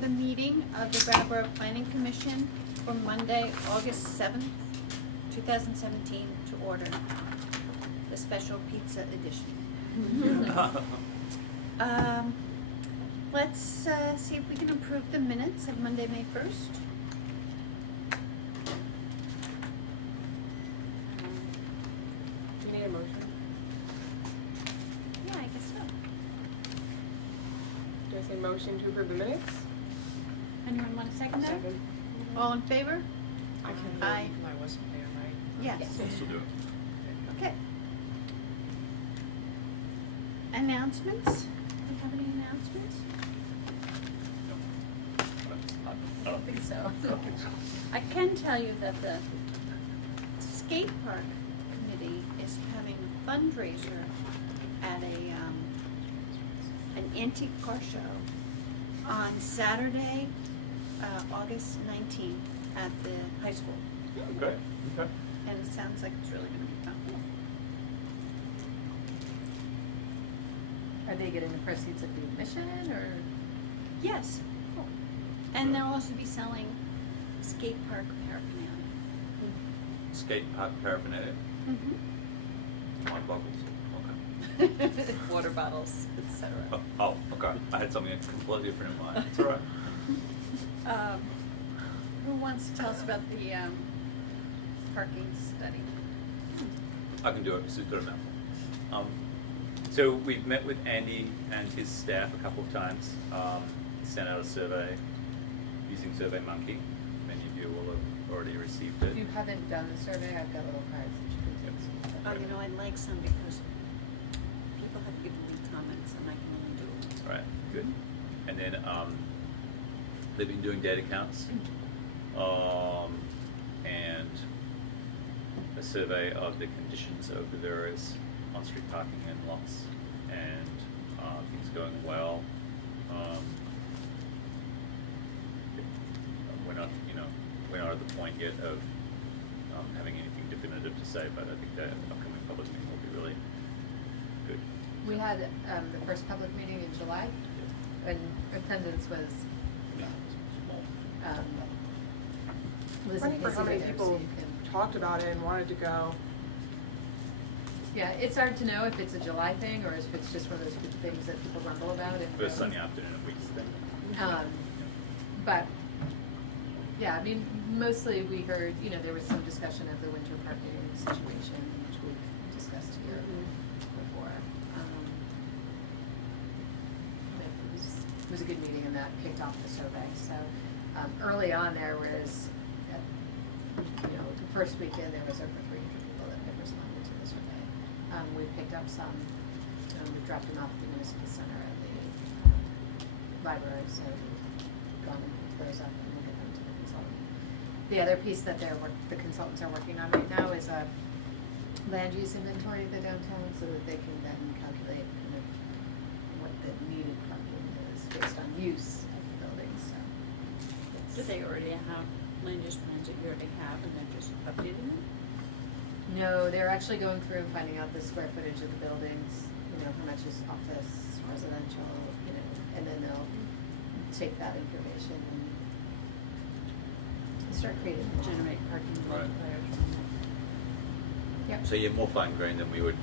the meeting of the Brattleboro Planning Commission for Monday, August 7th, 2017 to order. The special pizza edition. Let's see if we can approve the minutes of Monday, May 1st. Do you need a motion? Yeah, I guess so. Do I say motion to approve the minutes? Anyone want to second that? Second. All in favor? I can Aye. vote if I wasn't there, right? Yes. I'll still do it. Okay. Announcements? Do we have any announcements? I don't think so. I don't think so. I can tell you that the skate park committee is having a fundraiser at an antique car show on Saturday, August 19th at the high school. Okay, okay. And it sounds like it's really gonna be fun. Are they getting the proceeds of the admission, or? Yes. Cool. And they'll also be selling skate park paraphernalia. Skate park paraphernalia, Mm-hmm. wine bottles, okay. Water bottles, etc. Oh, okay. I had something completely different in mind. It's all right. Who wants to tell us about the parking study? I can do it, Sue's got a mouthful. So we've met with Andy and his staff a couple of times. He sent out a survey using SurveyMonkey. Many of you will have already received it. If you haven't done the survey, I've got little cards that you can take. Oh, you know, I'd like some because people have given me comments and I can only do it. Right, good. And then they've been doing data counts and a survey of the conditions of the various on-street parking and lots, and things going well. We're not at the point yet of having anything definitive to say, but I think that upcoming public meeting will be really good. We had the first public meeting in July, and attendance was Liz and Funny for how Casey many were there, so people you can. talked about it and wanted to go. Yeah, it's hard to know if it's a July thing or if it's just one of those things that people rumble about. And First Sunday afternoon of weeks thing. But yeah, I mean, mostly we heard, there was some discussion of the winter parking situation, which we've discussed here before. It was a good meeting, and that kicked off the survey. So early on, there was, the first weekend there was over 300 people that had responded to the survey. We've picked up some. We've dropped them off at the municipal center at the library, so we've gone and picked those up and we'll get them to the consultant. The other piece that the consultants are working on right now is a land use inventory of the downtown, so that they can then calculate kind of what the needed parking is based on use of the buildings. So Do they already have land use plans that you already have and they're just updating them? no, they're actually going through and finding out the square footage of the buildings, how much is office, residential, and then they'll take that information and start creating. Generate parking Right. multipliers. Yep. So you have more fine grain than you would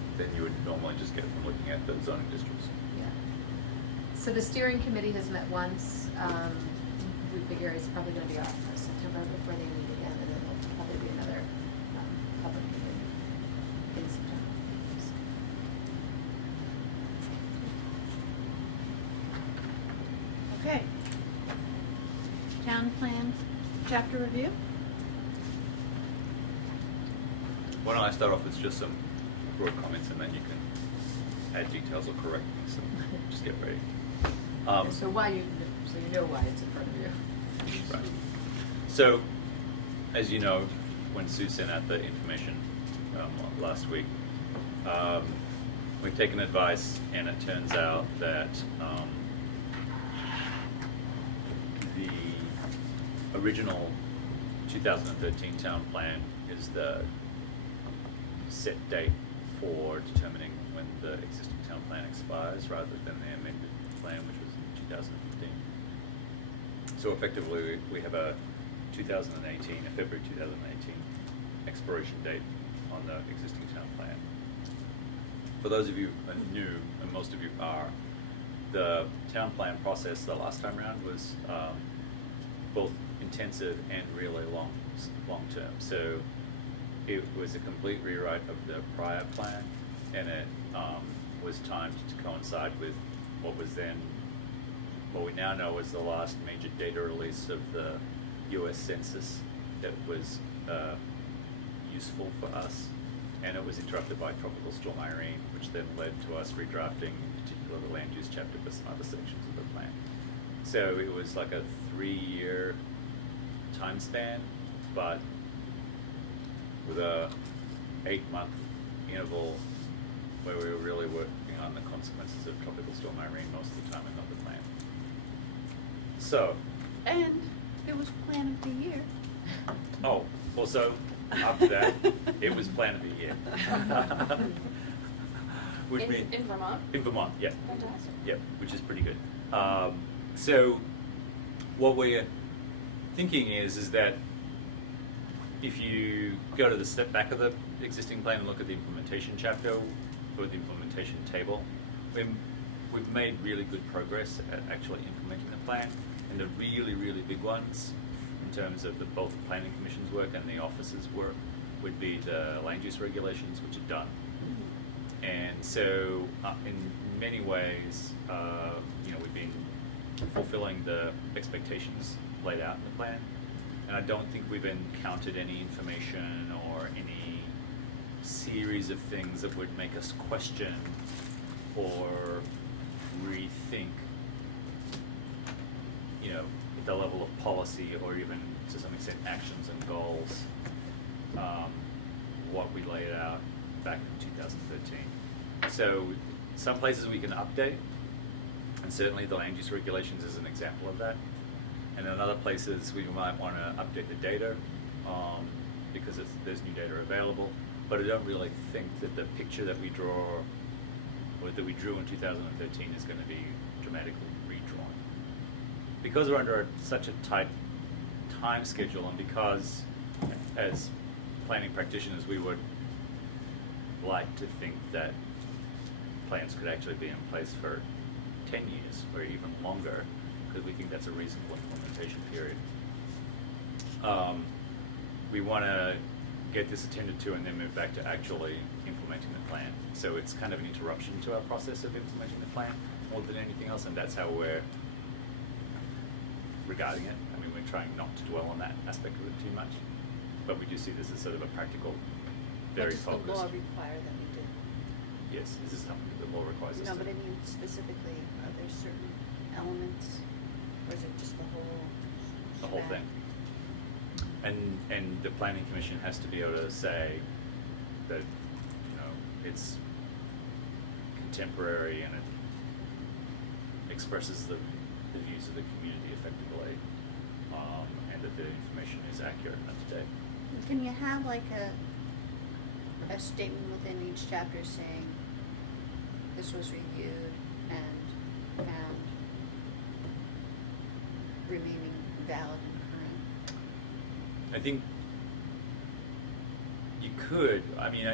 normally just get from looking at the zoning districts. Yeah. So the steering committee has met once. We figure it's probably going to be off for September before they meet again, and then there'll probably be another public meeting in September. Okay. Town plan chapter review? Why don't I start off with just some broad comments, and then you can add details or correct things. So just get ready. So you know why it's in front of you. Right. So, as you know, when Sue sent out the information last week, we've taken advice, and it turns out that the original 2013 town plan is the set date for determining when the existing town plan expires, rather than the amended plan, which was in 2015. So effectively, we have a 2018, a February 2018 expiration date on the existing town plan. For those of you who are new, and most of you are, the town plan process the last time around was both intensive and really long term. So it was a complete rewrite of the prior plan, and it was timed to coincide with what we now know is the last major data release of the US Census that was useful for us, and it was interrupted by Tropical Storm Irene, which then led to us redrafting, in particular, the land use chapter for some other sections of the plan. So it was like a 3-year time span, but with a 8-month interval where we were really working on the consequences of Tropical Storm Irene most of the time and not the plan. So, And there was plan of the year. oh, well, so after that, it was plan of the year. Which means In Vermont? in Vermont, yeah. Fantastic. Yep, which is pretty good. So what we're thinking is that if you go to the step back of the existing plan and look at the implementation chapter or the implementation table, we've made really good progress at actually implementing the plan. And the really, really big ones in terms of both the planning commission's work and the office's work would be the land use regulations, which are done. And so, in many ways, we've been fulfilling the expectations laid out in the plan. And I don't think we've encountered any information or any series of things that would make us question or rethink, the level of policy or even, to some extent, actions and goals, what we laid out back in 2013. So some places we can update, and certainly the land use regulations is an example of that. And in other places we might want to update the data because there's new data available. But I don't really think that the picture that we draw or that we drew in 2013 is going to be dramatically redrawn. Because we're under such a tight time schedule, and because as planning practitioners we would like to think that plans could actually be in place for 10 years or even longer, because we think that's a reasonable implementation period. We want to get this attended to and then move back to actually implementing the plan. So it's kind of an interruption to our process of implementing the plan more than anything else, and that's how we're regarding it. I mean, we're trying not to dwell on that aspect of it too much, but we do see this as sort of a practical, very What focused. does the law require that we do? Yes, this is something the law requires us No, to but I mean specifically, are there certain elements, or is it just the whole? the whole thing. And the planning commission has to be able to say that, it's contemporary and it expresses the views of the community effectively, and that the information is accurate and up to date. Can you have like a statement within each chapter saying this was reviewed and found remaining valid and current? I think you could. I mean,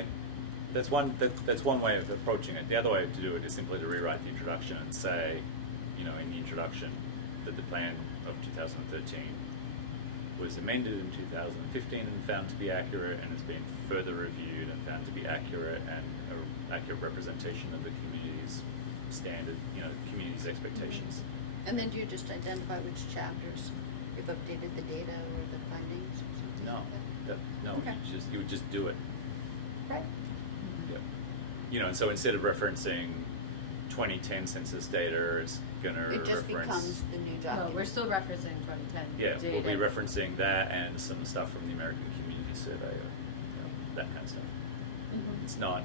that's one way of approaching it. The other way to do it is simply to rewrite the introduction and say, in the introduction, that the plan of 2013 was amended in 2015 and found to be accurate, and has been further reviewed and found to be accurate and an accurate representation of the community's standard, community's expectations. And then do you just identify which chapters you've updated the data or the findings or something No, like that? no, Okay. you would just do it. Right. Yep. And so instead of referencing 2010 census data, it's going to It just reference. becomes the new No, document. we're still referencing 2010 Yeah, data. we'll be referencing that and some stuff from the American Community Survey, or that kind of stuff. Mhm. It's not,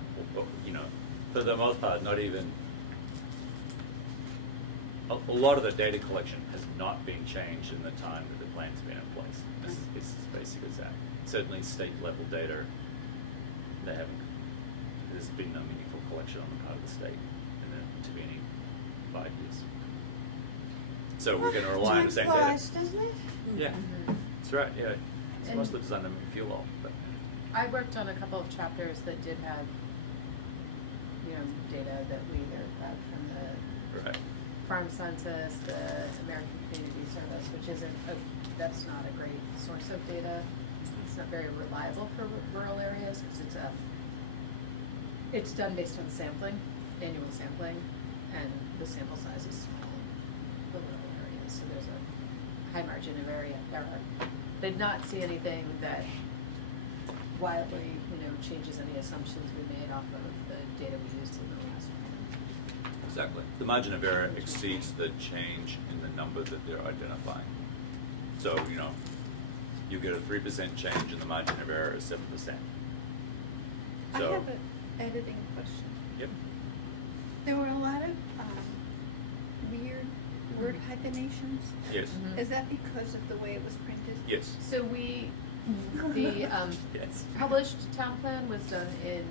for the most part, not even. A lot of the data collection has not been changed in the time that the plan's been in place. It's as basic as that. Certainly, state level data, there's been no meaningful collection on the part of the state in the intervening 5 years. So we're going to rely on the same Time data. flies, doesn't it? Yeah, Mhm. that's right. Yeah, so And- most of the design doesn't feel off, but I worked on a couple of chapters that did have, data that we either got from the right. farm census, the American Community Service, which that's not a great source of data. It's not very reliable for rural areas, because it's done based on sampling, annual sampling, and the sample size is small for rural areas, so there's a high margin of error. Did not see anything that wildly, changes any assumptions we made off of the data we used in the last one. Exactly. The margin of error exceeds the change in the number that they're identifying. So, you get a 3% change and the margin of error is 7%. I So, have an editing question. yep. There were a lot of weird word hyphenations. Yes. Mhm. Is that because of the way it was printed? Yes. So the Yes. published town plan was done in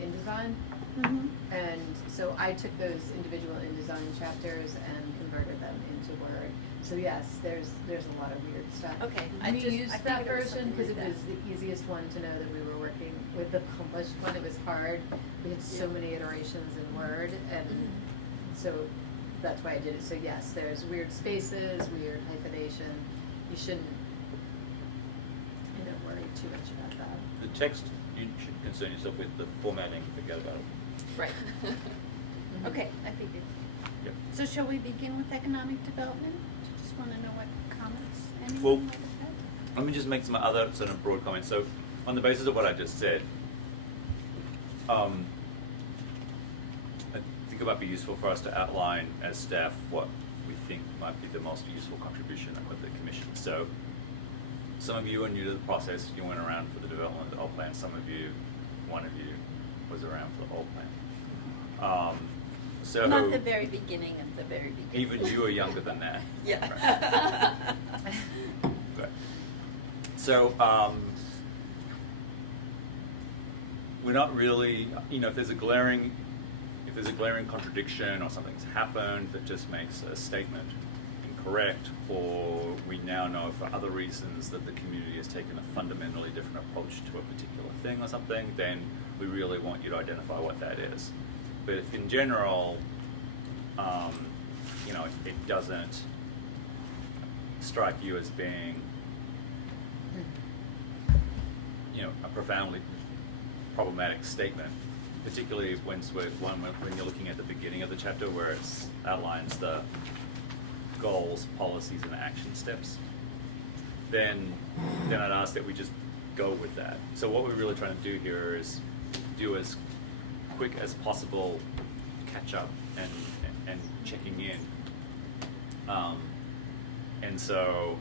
InDesign, Mm-hmm. and so I took those individual InDesign chapters and converted them into Word. So yes, there's a lot of weird stuff. Okay. We used I think that it was version something because like it was that. the easiest one to know that we were working with. The published one, it was hard. We had so many iterations in Word, and so that's why I did it. So yes, there's weird spaces, weird hyphenation. You shouldn't, worry too much about that. The text, you should concern yourself with. The formatting, forget about it. Right. Mhm. Okay, I figured. Yep. So shall we begin with economic development? Just want to know what comments anyone Well, might have had. Let me just make some other sort of broad comments. So, on the basis of what I just said, I think it might be useful for us to outline as staff what we think might be the most useful contribution of the commission. So, some of you are new to the process. You went around for the development of the whole plan. Some of you, one of you, was around for the whole plan. So Not the very beginning of the very beginning. even you are younger than that. Yeah. Right. So, we're not really, if there's a glaring contradiction or something's happened that just makes a statement incorrect, or we now know for other reasons that the community has taken a fundamentally different approach to a particular thing or something, then we really want you to identify what that is. But if in general, it doesn't strike you as being, a profoundly problematic statement, particularly when you're looking at the beginning of the chapter where it outlines the goals, policies, and action steps, then I'd ask that we just go with that. So what we're really trying to do here is do as quick as possible catch up and checking in. And so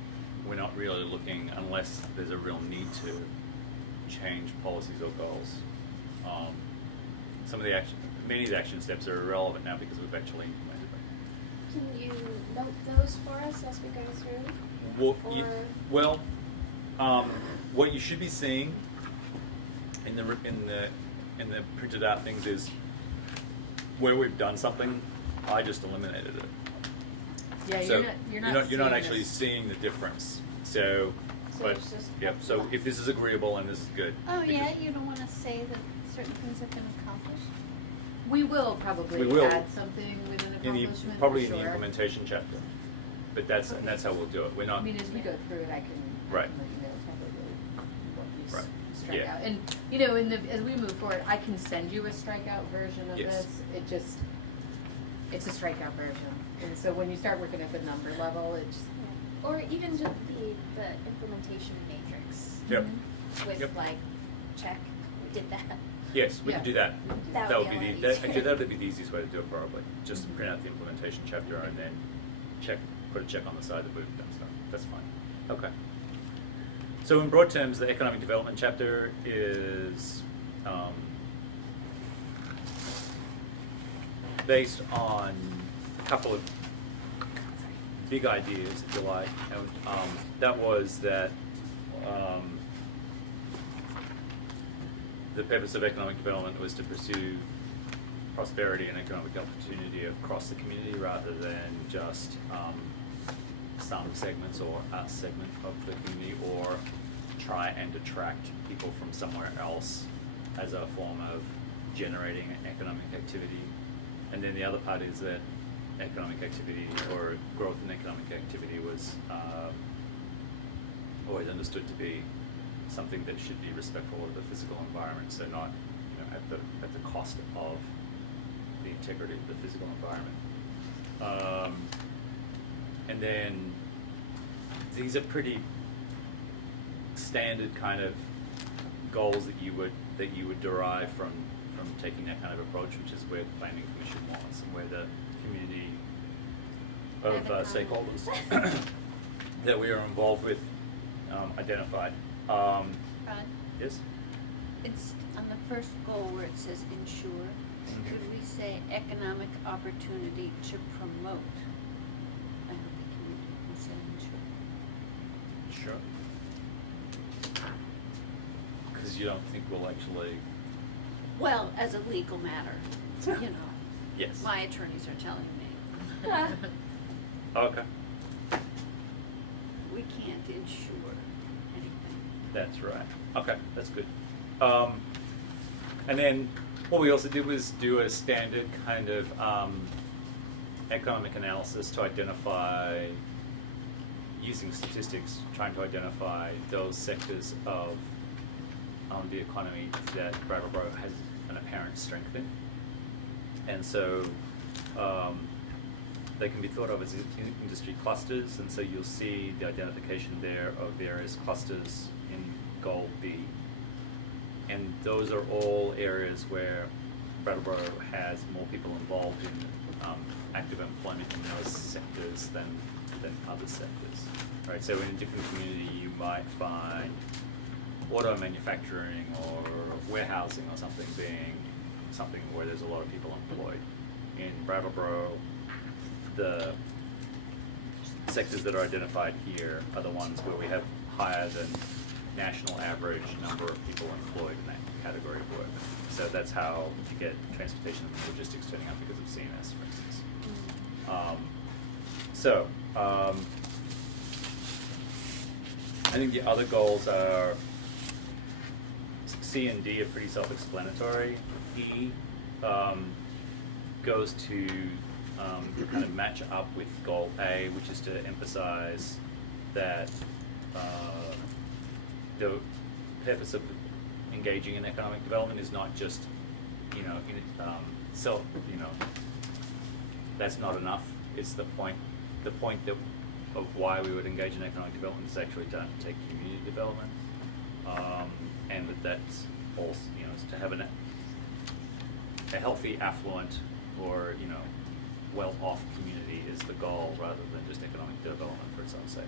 we're not really looking, unless there's a real need to change policies or goals. Many of the action steps are irrelevant now because we've actually implemented them. Can you note those for us as we go through? What you should be seeing in the printed out things is where we've done something, I just eliminated it. Yeah, So you're not you're not seeing actually this. seeing the difference. So, So but it's just yep. So left. if this is agreeable and this is good. Oh, yeah, because- you don't want to say that certain things have been accomplished? We will probably We will. add something with an accomplishment, probably for in the sure. implementation chapter. But that's how we'll do it. We're not. I mean, as we go through it, I can Right. let you know probably what we Right. strike Yeah. out. And, as we move forward, I can send you a strikeout version of Yes. this. It's a strikeout version. And so when you start working at the number level, it's, Or even just the implementation matrix Yep. with Yep. like, check, we did that. Yes, we Yeah. can do that. That That would would be a be lot the easier. actually that would be the easiest way to do it probably. Just print out the implementation chapter and then put a check on the side that we've done stuff. That's fine. Okay. So in broad terms, the economic development chapter is based on a couple of big ideas, if you like. And that was that the purpose of economic development was to pursue prosperity and economic opportunity across the community rather than just some segments or a segment of the community, or try and attract people from somewhere else as a form of generating economic activity. And then the other part is that economic activity or growth in economic activity was always understood to be something that should be respectful of the physical environment, so not, you know, at the cost of the integrity of the physical environment. And then these are pretty standard kind of goals that you would derive from taking that kind of approach, which is where the planning commission was and where the community of stakeholders that we are involved with identified. Rod, Yes? it's on the first goal where it says ensure, could we say economic opportunity to promote a healthy community instead of ensure? Sure. Because you don't think we'll actually. Well, as a legal matter, you know, Yes. my attorneys are telling me, Okay. we can't ensure anything. That's right. Okay, that's good. And then what we also did was do a standard kind of economic analysis to identify, using statistics, trying to identify those sectors of the economy that Brattleboro has an apparent strength in. And so they can be thought of as industry clusters, and so you'll see the identification there of various clusters in Goal B. And those are all areas where Brattleboro has more people involved in active employment in those sectors than other sectors, right? So in a different community you might find auto manufacturing or warehousing or something being something where there's a lot of people employed. In Brattleboro, the sectors that are identified here are the ones where we have higher than national average number of people employed in that category of work. So that's how you get transportation and logistics turning up because of CNS, for instance. I think the other goals are C and D are pretty self-explanatory. E goes to kind of match up with goal A, which is to emphasize that the purpose of engaging in economic development is not just, that's not enough. It's the point that of why we would engage in economic development is actually to undertake community development, and that's also, to have a healthy, affluent, or well-off community is the goal, rather than just economic development for its own sake.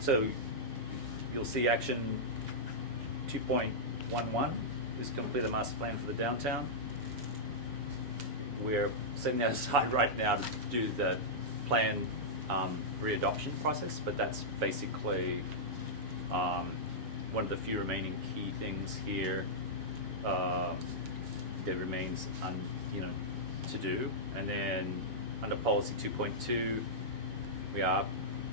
So you'll see action 2.11 is complete a master plan for the downtown. We're setting that aside right now to do the plan readoption process, but that's basically one of the few remaining key things here that remains to do. And then under policy 2.2, we are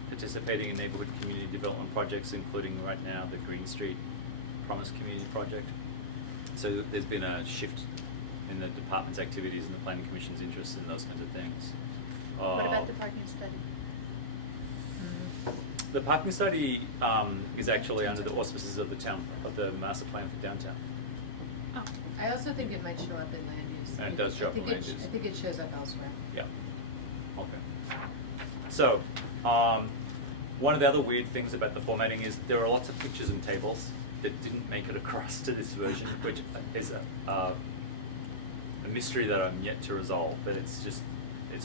participating in neighborhood community development projects, including right now the Green Street Promise Community Project. So there's been a shift in the department's activities and the Planning Commission's interest in those kinds of things. What about the parking study? The parking study is actually under the auspices of the master plan for downtown. Oh, I also think it might show up in land use. And it does show up in land use. I think it shows up elsewhere. Yeah. Okay. So, one of the other weird things about the formatting is there are lots of pictures and tables that didn't make it across to this version, which is a mystery that I'm yet to resolve, but it's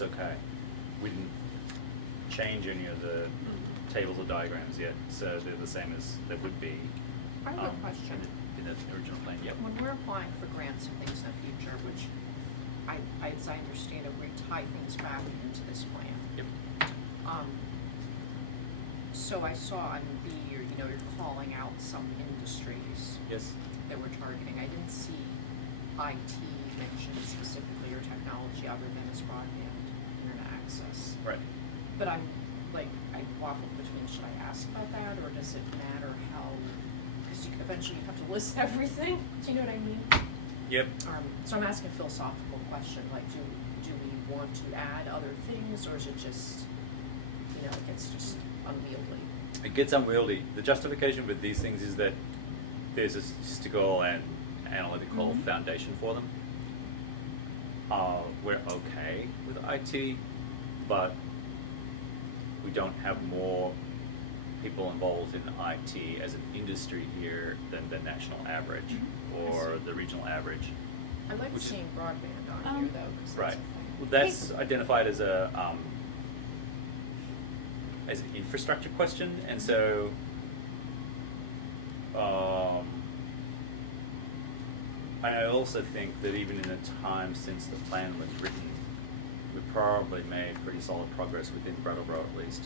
okay. We didn't change any of the tables or diagrams yet, so they're the same as they would be I have a question. in the original plan. Yep. When we're applying for grants and things in the future, which as I understand it, we tie things back into this plan. Yep. So I saw on B, you're calling out some industries Yes. that we're targeting. I didn't see IT mentioned specifically or technology other than as broadband internet access. Right. But I'm, like, I waffle between, should I ask about that, or does it matter how, because you eventually have to list everything, do you know what I mean? Yep. So I'm asking a philosophical question, like, do we want to add other things, or is it just, you know, it gets just unwieldy? It gets unwieldy. The justification with these things is that there's a statistical and analytical foundation for them. We're okay with IT, but we don't have more people involved in IT as an industry here than the national average or the regional average. I like Which is- seeing broadband on here, though, because Right. that's a thing. Well, that's identified as an infrastructure question, and so I also think that even in the time since the plan was written, we probably made pretty solid progress within Brattleboro at least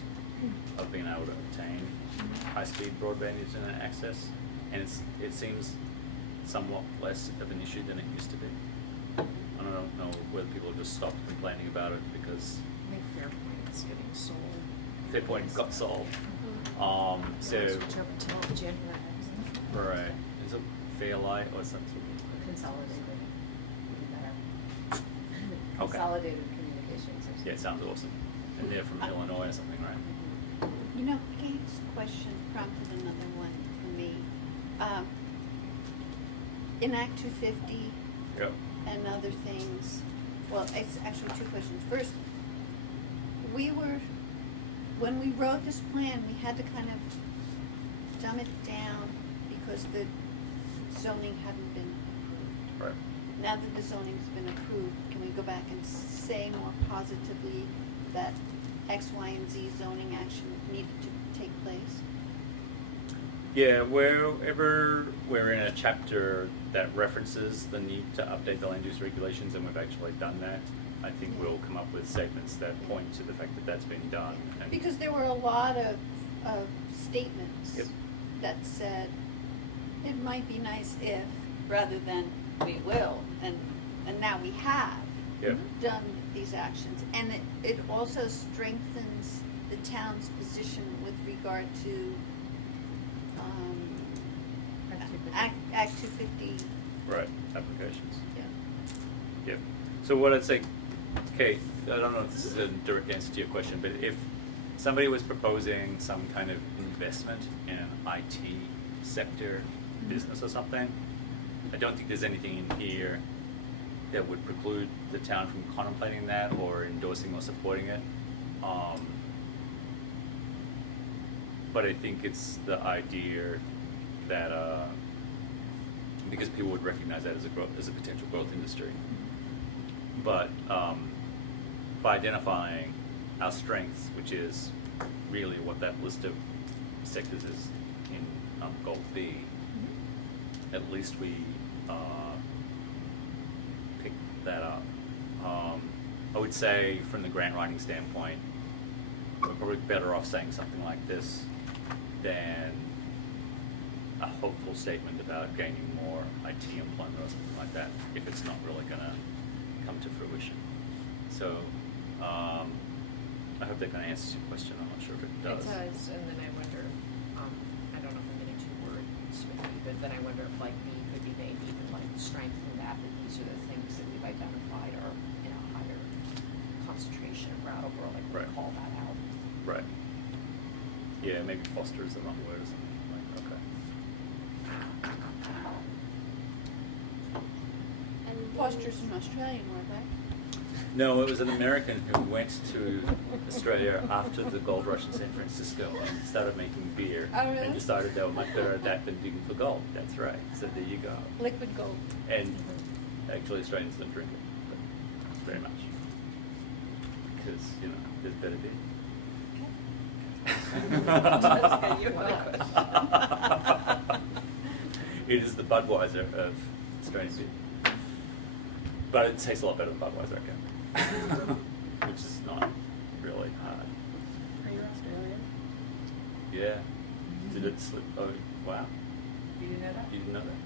of being able to obtain high-speed broadband internet access, and it seems somewhat less of an issue than it used to be. I don't know whether people have just stopped complaining about it because I think Fairpoint is getting sold. Fairpoint got solved. So Switch over to Adjournment. right, is it Fairlight or something? Consolidated. Would be better. Okay. Consolidated Communications. or Yeah, it sounds awesome. And they're from Illinois or something, right? You know, Kate's question prompted another one for me. In Act 250 Yep. and other things, well, it's actually two questions. First, when we wrote this plan, we had to kind of dumb it down because the zoning hadn't been approved. Right. Now that the zoning's been approved, can we go back and say more positively that X, Y, and Z zoning action needed to take place? Yeah, wherever we're in a chapter that references the need to update the land use regulations, and we've actually done that, I think we'll come up with statements that point to the fact that that's been done. And Because there were a lot of statements Yep. that said, it might be nice if, rather than we will, and now we have Yep. done these actions. And it also strengthens the town's position with regard to Act 250. Right, applications. Yeah. Yep. So what I'd say, Kate, I don't know if this is a direct answer to your question, but if somebody was proposing some kind of investment in an IT sector business or something, I don't think there's anything in here that would preclude the town from contemplating that or endorsing or supporting it. But I think it's the idea that because people would recognize that as a potential growth industry. But by identifying our strengths, which is really what that list of sectors is in Goal B, at least we pick that up. I would say from the grant writing standpoint, we're probably better off saying something like this than a hopeful statement about gaining more IT employment or something like that, if it's not really going to come to fruition. So I hope that kind of answers your question. I'm not sure if it does. It does, and then I wonder, I don't know if I'm getting too wordsmithy, but then I wonder if like B could be maybe even like strengthen that these are the things that we've identified are in a higher concentration in Brattleboro, like we Right. call that out. Right. Yeah, maybe foster is the wrong word or something. Like, okay. And Foster's an Australian word, right? No, it was an American who went to Australia after the gold rush in San Francisco and started making beer. Oh, really? And decided they were much better at that than digging for gold. That's right. So there you go. Liquid gold. And actually Australians don't drink it but very much. Because, you know, there's better beer. It is the Budweiser of Australian beer. But it tastes a lot better than Budweiser, okay? Which is not really hard. Are you Australian? Yeah. Did it slip? Oh, wow. You didn't know that? You didn't know that?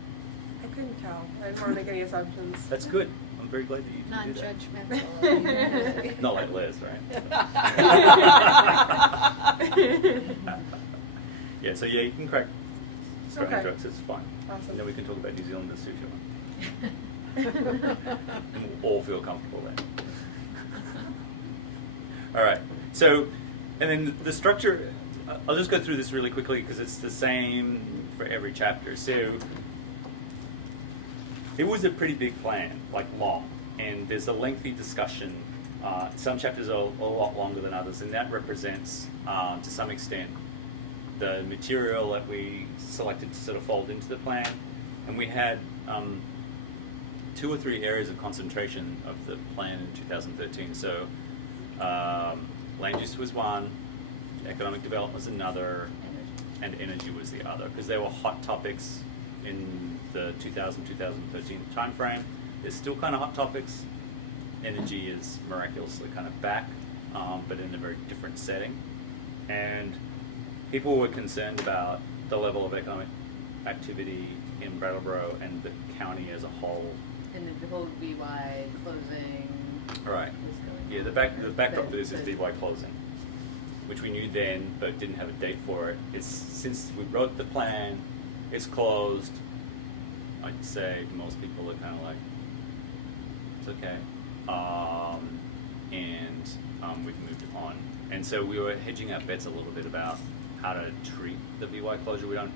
I couldn't tell. I didn't want to make any assumptions. That's good. I'm I'm very glad that you did do that. Non-judgmental. Not like Liz, right? Yeah, so yeah, you can crack Australian Okay. jokes, it's fine. Awesome. And then we can talk about New Zealanders too if you want. And we'll all feel comfortable then. All right, so, and then the structure, I'll just go through this really quickly because it's the same for every chapter. So, it was a pretty big plan, like long, and there's a lengthy discussion. Some chapters are a lot longer than others, and that represents, to some extent, the material that we selected to sort of fold into the plan. And we had 2 or 3 areas of concentration of the plan in 2013. So land use was one, economic development was another, and energy was the other, because they were hot topics in the 2000-2013 timeframe. They're still kind of hot topics. Energy is miraculously kind of back, but in a very different setting. And people were concerned about the level of economic activity in Brattleboro and the county as a whole. And the whole VY closing Right. was going Yeah, on. the backdrop for this is The- VY closing, which we knew then but didn't have a date for it. It's since we wrote the plan, it's closed. I'd say most people are kind of like, it's okay, and we've moved on. And so we were hedging our bets a little bit about how to treat the VY closure. We don't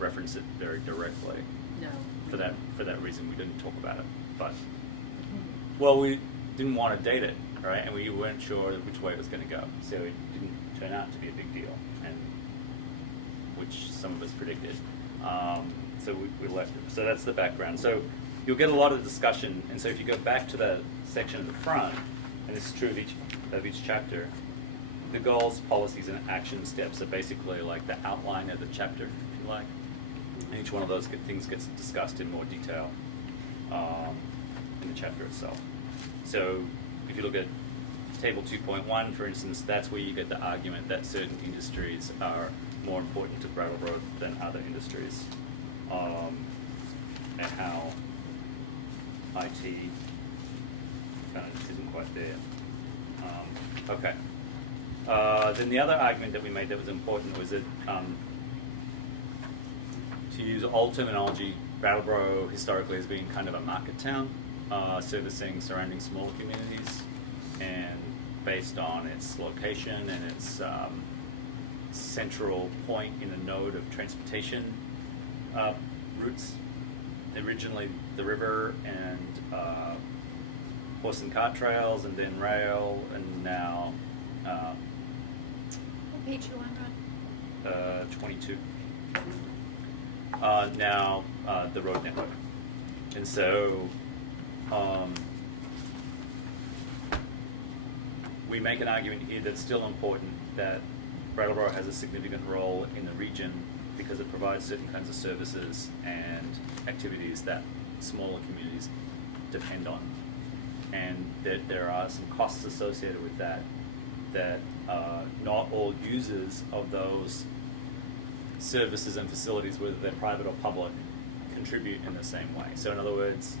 reference it very directly. No. For that reason, we didn't talk about it. But well, we didn't want to date it, right? And we weren't sure which way it was going to go, so it didn't turn out to be a big deal, and which some of us predicted. So we left it. So that's the background. So you'll get a lot of discussion, and so if you go back to the section at the front, and this is true of each chapter, the goals, policies, and action steps are basically like the outline of the chapter, if you like. And each one of those things gets discussed in more detail in the chapter itself. So if you look at table 2.1, for instance, that's where you get the argument that certain industries are more important to Brattleboro than other industries, and how IT kind of just isn't quite there. Okay. Then the other argument that we made that was important was that, to use old terminology, Brattleboro historically has been kind of a market town, servicing surrounding smaller communities, and based on its location and its central point in a node of transportation routes, originally the river and horse and cart trails, and then rail, and now What page you on, Ron? 22. Now the road network. And so we make an argument here that's still important that Brattleboro has a significant role in the region because it provides certain kinds of services and activities that smaller communities depend on. And that there are some costs associated with that not all users of those services and facilities, whether they're private or public, contribute in the same way. So in other words,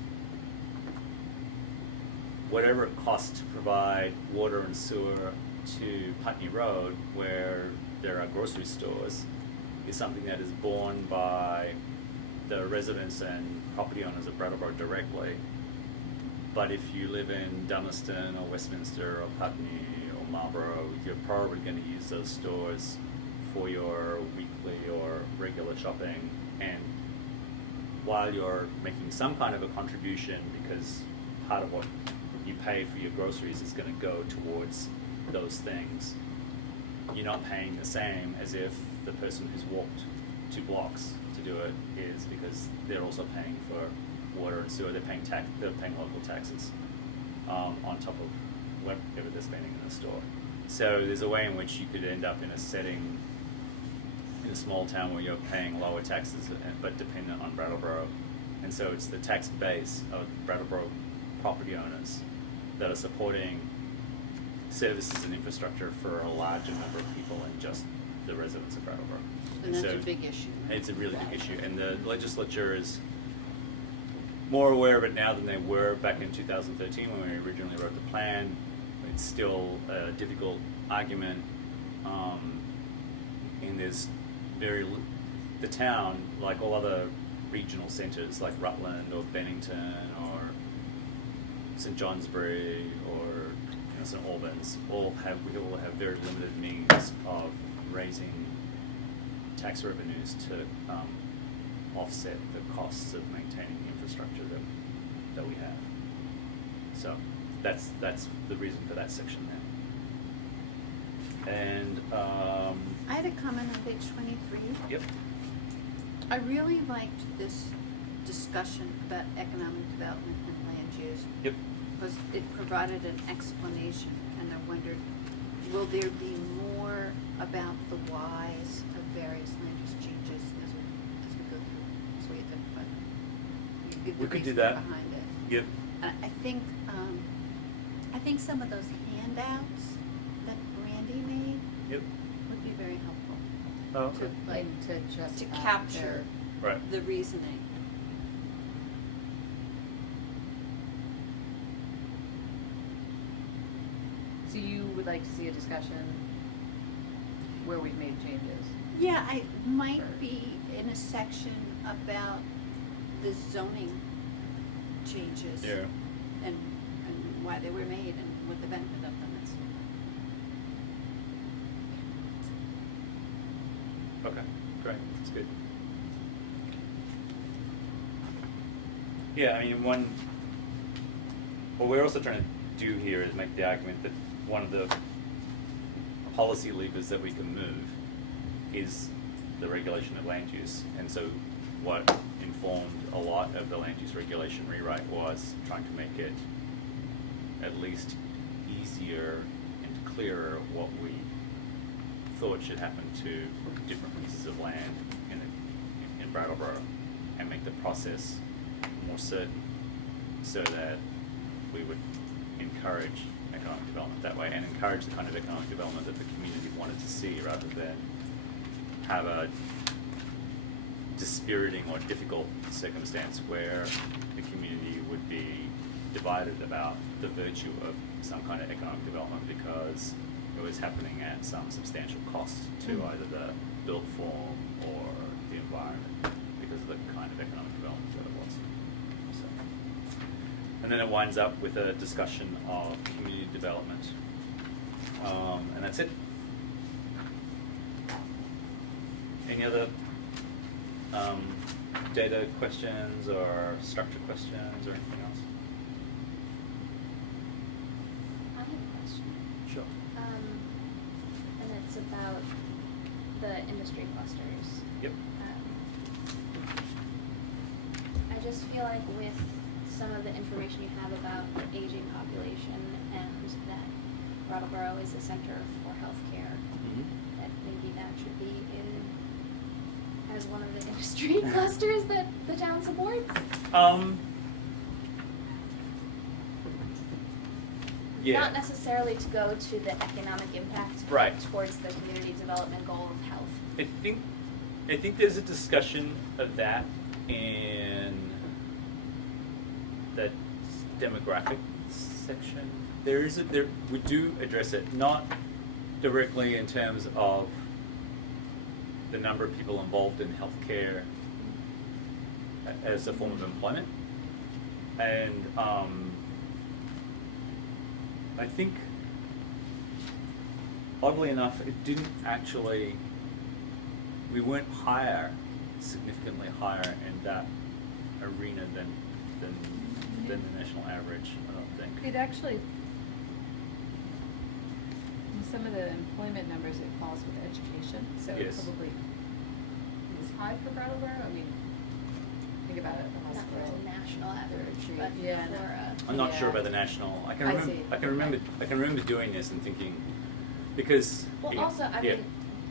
whatever it costs to provide water and sewer to Putney Road, where there are grocery stores, is something that is borne by the residents and property owners of Brattleboro directly. But if you live in Dummerston or Westminster or Putney or Marlborough, you're probably going to use those stores for your weekly or regular shopping, and while you're making some kind of a contribution because part of what you pay for your groceries is going to go towards those things, you're not paying the same as if the person who's walked 2 blocks to do it is, because they're also paying for water and sewer. They're paying local taxes on top of whatever they're spending in the store. So there's a way in which you could end up in a setting in a small town where you're paying lower taxes but dependent on Brattleboro. And so it's the tax base of Brattleboro property owners that are supporting services and infrastructure for a larger number of people than just the residents of Brattleboro. And that's so a big issue. it's a really big issue, and the legislature is more aware of it now than they were back in 2013 when we originally wrote the plan. It's still a difficult argument, and there's the town, like all other regional centres like Rutland or Bennington or St Johnsbury or St Albans, we all have very limited means of raising tax revenues to offset the costs of maintaining the infrastructure that we have. So that's the reason for that section there. And I had a comment on page 23. yep. I really liked this discussion about economic development and land use. Yep. Because it provided an explanation, and I wondered, will there be more about the whys of various land use changes as we go through, as we identify them? You give the We could do reasoning that. behind it. Yep. And I think some of those handouts that Randy made Yep. would be very helpful Oh, to like to just to add capture right. the reasoning. So you would like to see a discussion where we've made changes? Yeah, I might be in a section about the zoning changes. Yeah. And why they were made and what the benefit of them is. Okay, great, that's good. Yeah, I mean, what we're also trying to do here is make the argument that one of the policy levers that we can move is the regulation of land use. And so what informed a lot of the land use regulation rewrite was trying to make it at least easier and clearer what we thought should happen to different pieces of land in Brattleboro, and make the process more certain so that we would encourage economic development that way and encourage the kind of economic development that the community wanted to see, rather than have a dispiriting or difficult circumstance where the community would be divided about the virtue of some kind of economic development because it was happening at some substantial cost to either the built form or the environment because of the kind of economic development that it was. So. And then it winds up with a discussion of community development. And that's it. Any other data questions or structure questions or anything else? I have a question. Sure. And it's about the industry clusters. Yep. I just feel like with some of the information you have about the aging population and that Brattleboro is a center for healthcare, that maybe that should be in as one of the industry clusters that the town supports. Yeah. Not necessarily to go to the economic impact, Right. but towards the community development goal of health. I think there's a discussion of that in the demographic section. We do address it, not directly in terms of the number of people involved in healthcare as a form of employment. And I think, oddly enough, it didn't actually, we weren't significantly higher in that arena than the national average, I don't think. It actually, in some of the employment numbers, it falls with education, so it Yes. probably is high for Brattleboro. I mean, think about it, the Not for hospital. a national average, Tree. but Yeah, for no. a. I'm not sure Yeah. about the national. I I can see. remember doing this and thinking, because Well, yeah, also, I yeah, mean,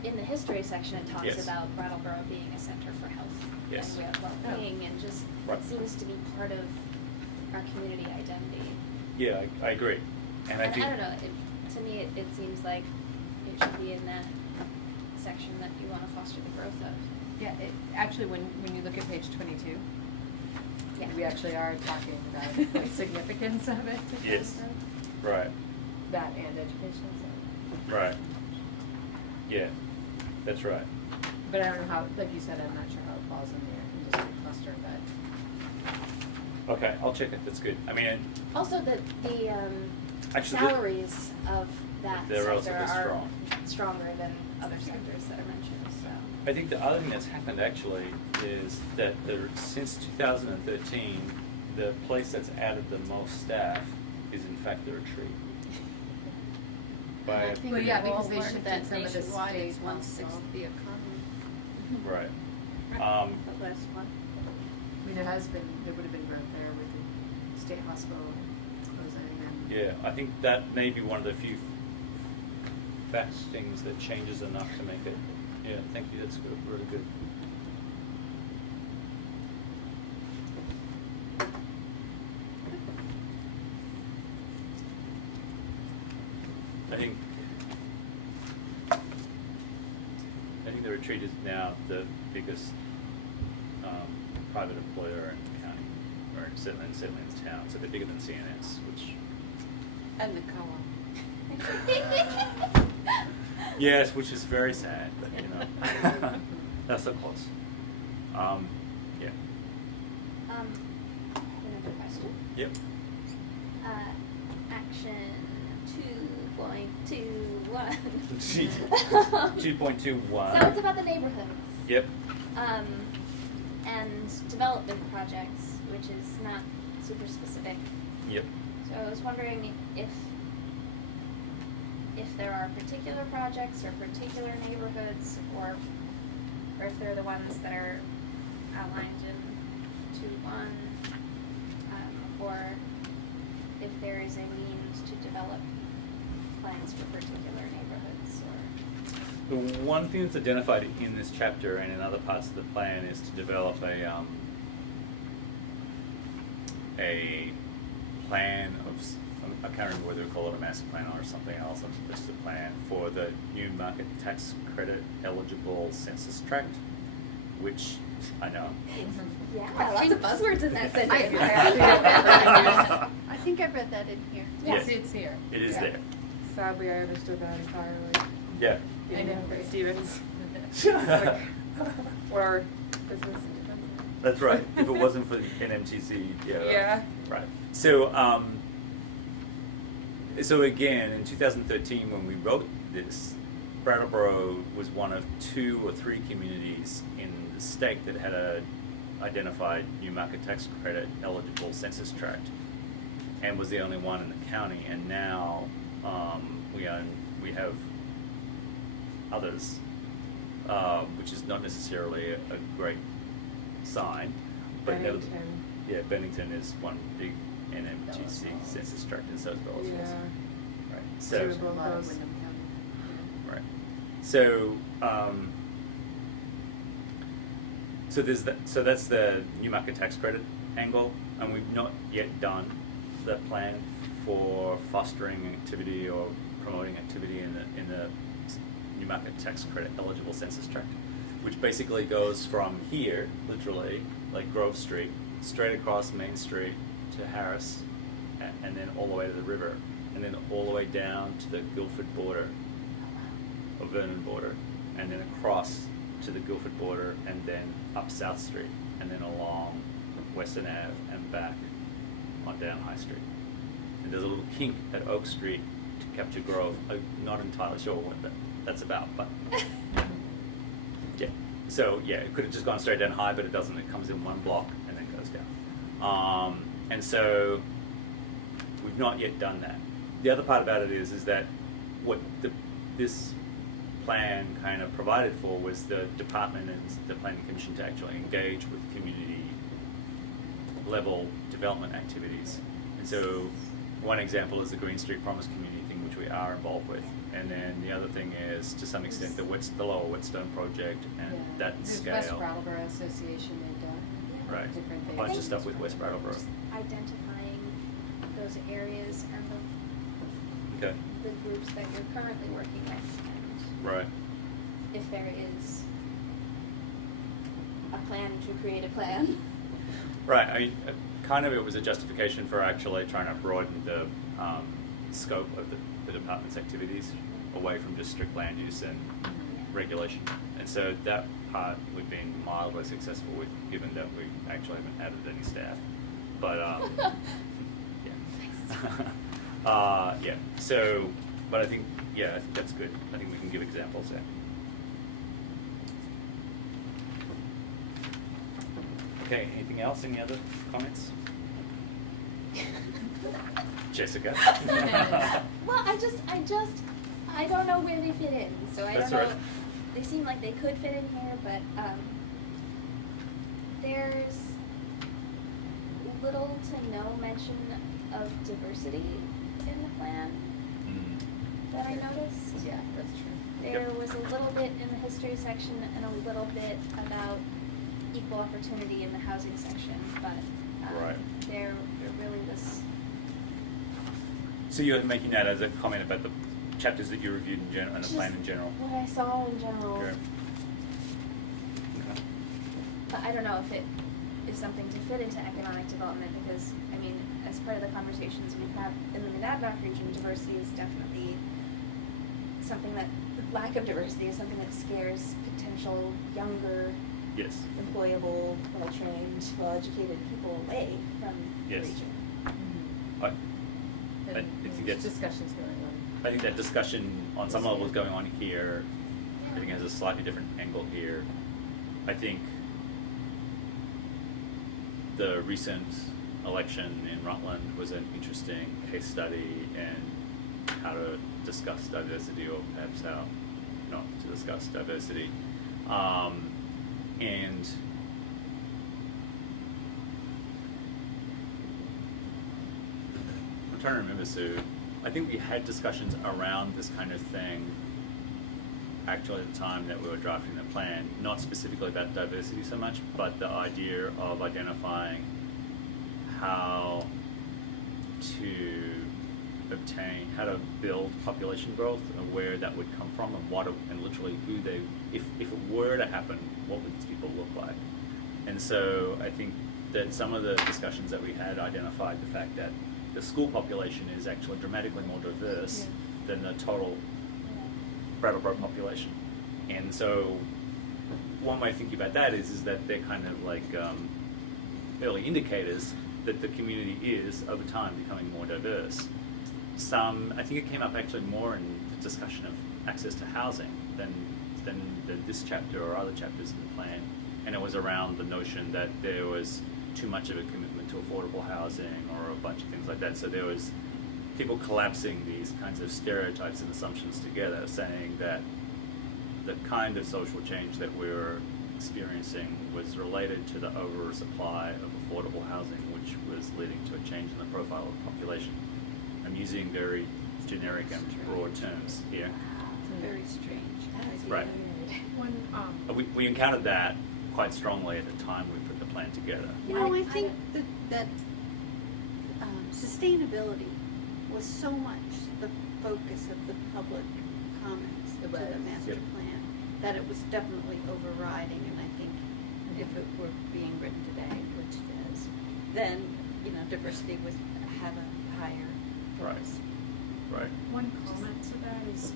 in the history section, it talks Yes. about Brattleboro being a center for health. Yes. And we have well-being, and just, Right. it seems to be part of our community identity. yeah, I agree, and I And think I don't know, to me, it seems like it should be in that section that you wanna foster the growth of. Yeah, actually, when you look at page 22, Yeah. We actually are talking about the significance of it. to Yes. Brattleboro. Right. That and education, so. Right. Yeah, that's right. But I don't know how, like you said, I'm not sure how it falls in the industry cluster, but. Okay, I'll check it. That's good. I mean, Also, the Actually, salaries of that they're sector relatively are strong. stronger than other sectors that are mentioned, so. I think the other thing that's happened actually is that since 2013, the place that's added the most staff is in fact the retreat. By I a think Well, we've yeah, all because they learned shifted that some of the nationwide state it's 1/6 hospitals. of the economy. right. The last one. I mean, there would have been growth there with the state hospital closing and. Yeah, I think that may be one of the few fast things that changes enough to make it. Yeah, thank you. That's good. Really good. I think the retreat is now the biggest private employer in the county, or certainly in town. So they're bigger than CNS, which. And the co-op. Yes, which is very sad, but you know, that's so close. Yeah. Another question. Yep. Action 2.21. 2.21. So it's about the neighborhoods. Yep. And development projects, which is not super specific. Yep. So I was wondering if there are particular projects or particular neighborhoods, or if they're the ones that are outlined in 2.1, or if there is a means to develop plans for particular neighborhoods, or. The one thing that's identified in this chapter and in other parts of the plan is to develop a plan of, I can't remember whether we call it a master plan or something else, just a plan for the new market tax credit eligible census tract, which I know. Yeah, lots of buzzwords in that sentence. I think I read that in here. Yes. It's here. It is Yeah. there. Sadly, I understood that entirely. Yeah. I know, Stevens. Or business and defense. That's right. If it wasn't for the NMTC, yeah. Yeah. Right. So, so again, in 2013, when we wrote this, Brattleboro was one of 2 or 3 communities in the state that had a identified new market tax credit eligible census tract, and was the only one in the county. And now we have others, which is not necessarily a great sign. But Bennington. yeah, Bennington is one big NMTC census tract, and so is Bellows Falls. Yeah. Right. So So, both A lot of those. Wyndham County. right. So, so there's that. So that's the new market tax credit angle, and we've not yet done the plan for fostering activity or promoting activity in the new market tax credit eligible census tract, which basically goes from here, literally, like Grove Street, straight across Main Street to Harris, and then all the way to the river, and then all the way down to the Guilford border, or Vernon border, and then across to the Guilford border, and then up South Street, and then along Western Ave and back on down High Street. And there's a little kink at Oak Street to capture Grove. I'm not entirely sure what that's about, but yeah. So yeah, it could have just gone straight down High, but it doesn't. It comes in one block and then goes down. And so we've not yet done that. The other part about it is that what this plan kind of provided for was the department and the planning commission to actually engage with community level development activities. And so one example is the Green Street Promise community thing, which we are involved with. And then the other thing is, to some extent, the Lower Whetstone project and that There's scale. West Brattleboro Association, they've done Right. different A things. bunch of stuff with West Brattleboro. Just identifying those areas and Okay. the groups that you're currently working with, and Right. if there is a plan to create a plan. Right. I mean, kind of it was a justification for actually trying to broaden the scope of the department's activities away from just strict land use and regulation. And so that part we've been mildly successful with, given that we actually haven't added any staff. But yeah. Yeah. So, but I think that's good. I think we can give examples there. Okay, anything else? Any other comments? Jessica? Well, I don't know where they fit in, so I That's don't know. all right. They seem like they could fit in here, but there's little to no mention of diversity in the plan that I noticed. Yeah, that's true. There was a little bit in the history section and a little bit about equal opportunity in the housing section, but Right. there really was. So you're making that as a comment about the chapters that you reviewed in general and the plan in general? What I saw in general. Okay. Okay. But I don't know if it is something to fit into economic development because, I mean, as part of the conversations we've had in the Monadnock region, diversity is definitely something that, lack of diversity is something that scares potential younger, Yes. employable, well-trained, well-educated people away from the Yes. region. I And think there's that's discussions going on. I think that discussion on some level is going on here. I think it has a slightly different angle here. I think the recent election in Rutland was an interesting case study in how to discuss diversity, or perhaps how not to discuss diversity. And I'm trying to remember, Sue. I think we had discussions around this kind of thing actually at the time that we were drafting the plan, not specifically about diversity so much, but the idea of identifying how to build population growth and where that would come from and literally who they, if it were to happen, what would these people look like? And so I think that some of the discussions that we had identified the fact that the school population is actually dramatically more diverse than the total Brattleboro population. And so one way of thinking about that is that they're kind of like early indicators that the community is, over time, becoming more diverse. I think it came up actually more in the discussion of access to housing than this chapter or other chapters in the plan. And it was around the notion that there was too much of a commitment to affordable housing or a bunch of things like that. So there was people collapsing these kinds of stereotypes and assumptions together, saying that the kind of social change that we were experiencing was related to the oversupply of affordable housing, which was leading to a change in the profile of the population. I'm using very generic and broad terms here. It's very strange. Right. We encountered that quite strongly at the time we put the plan together. You know, I think that sustainability was so much the focus of the public comments to the master plan that it was definitely overriding, and I think if it were being written today, which it is, then, you know, diversity would have a higher focus. Right. One comment to that is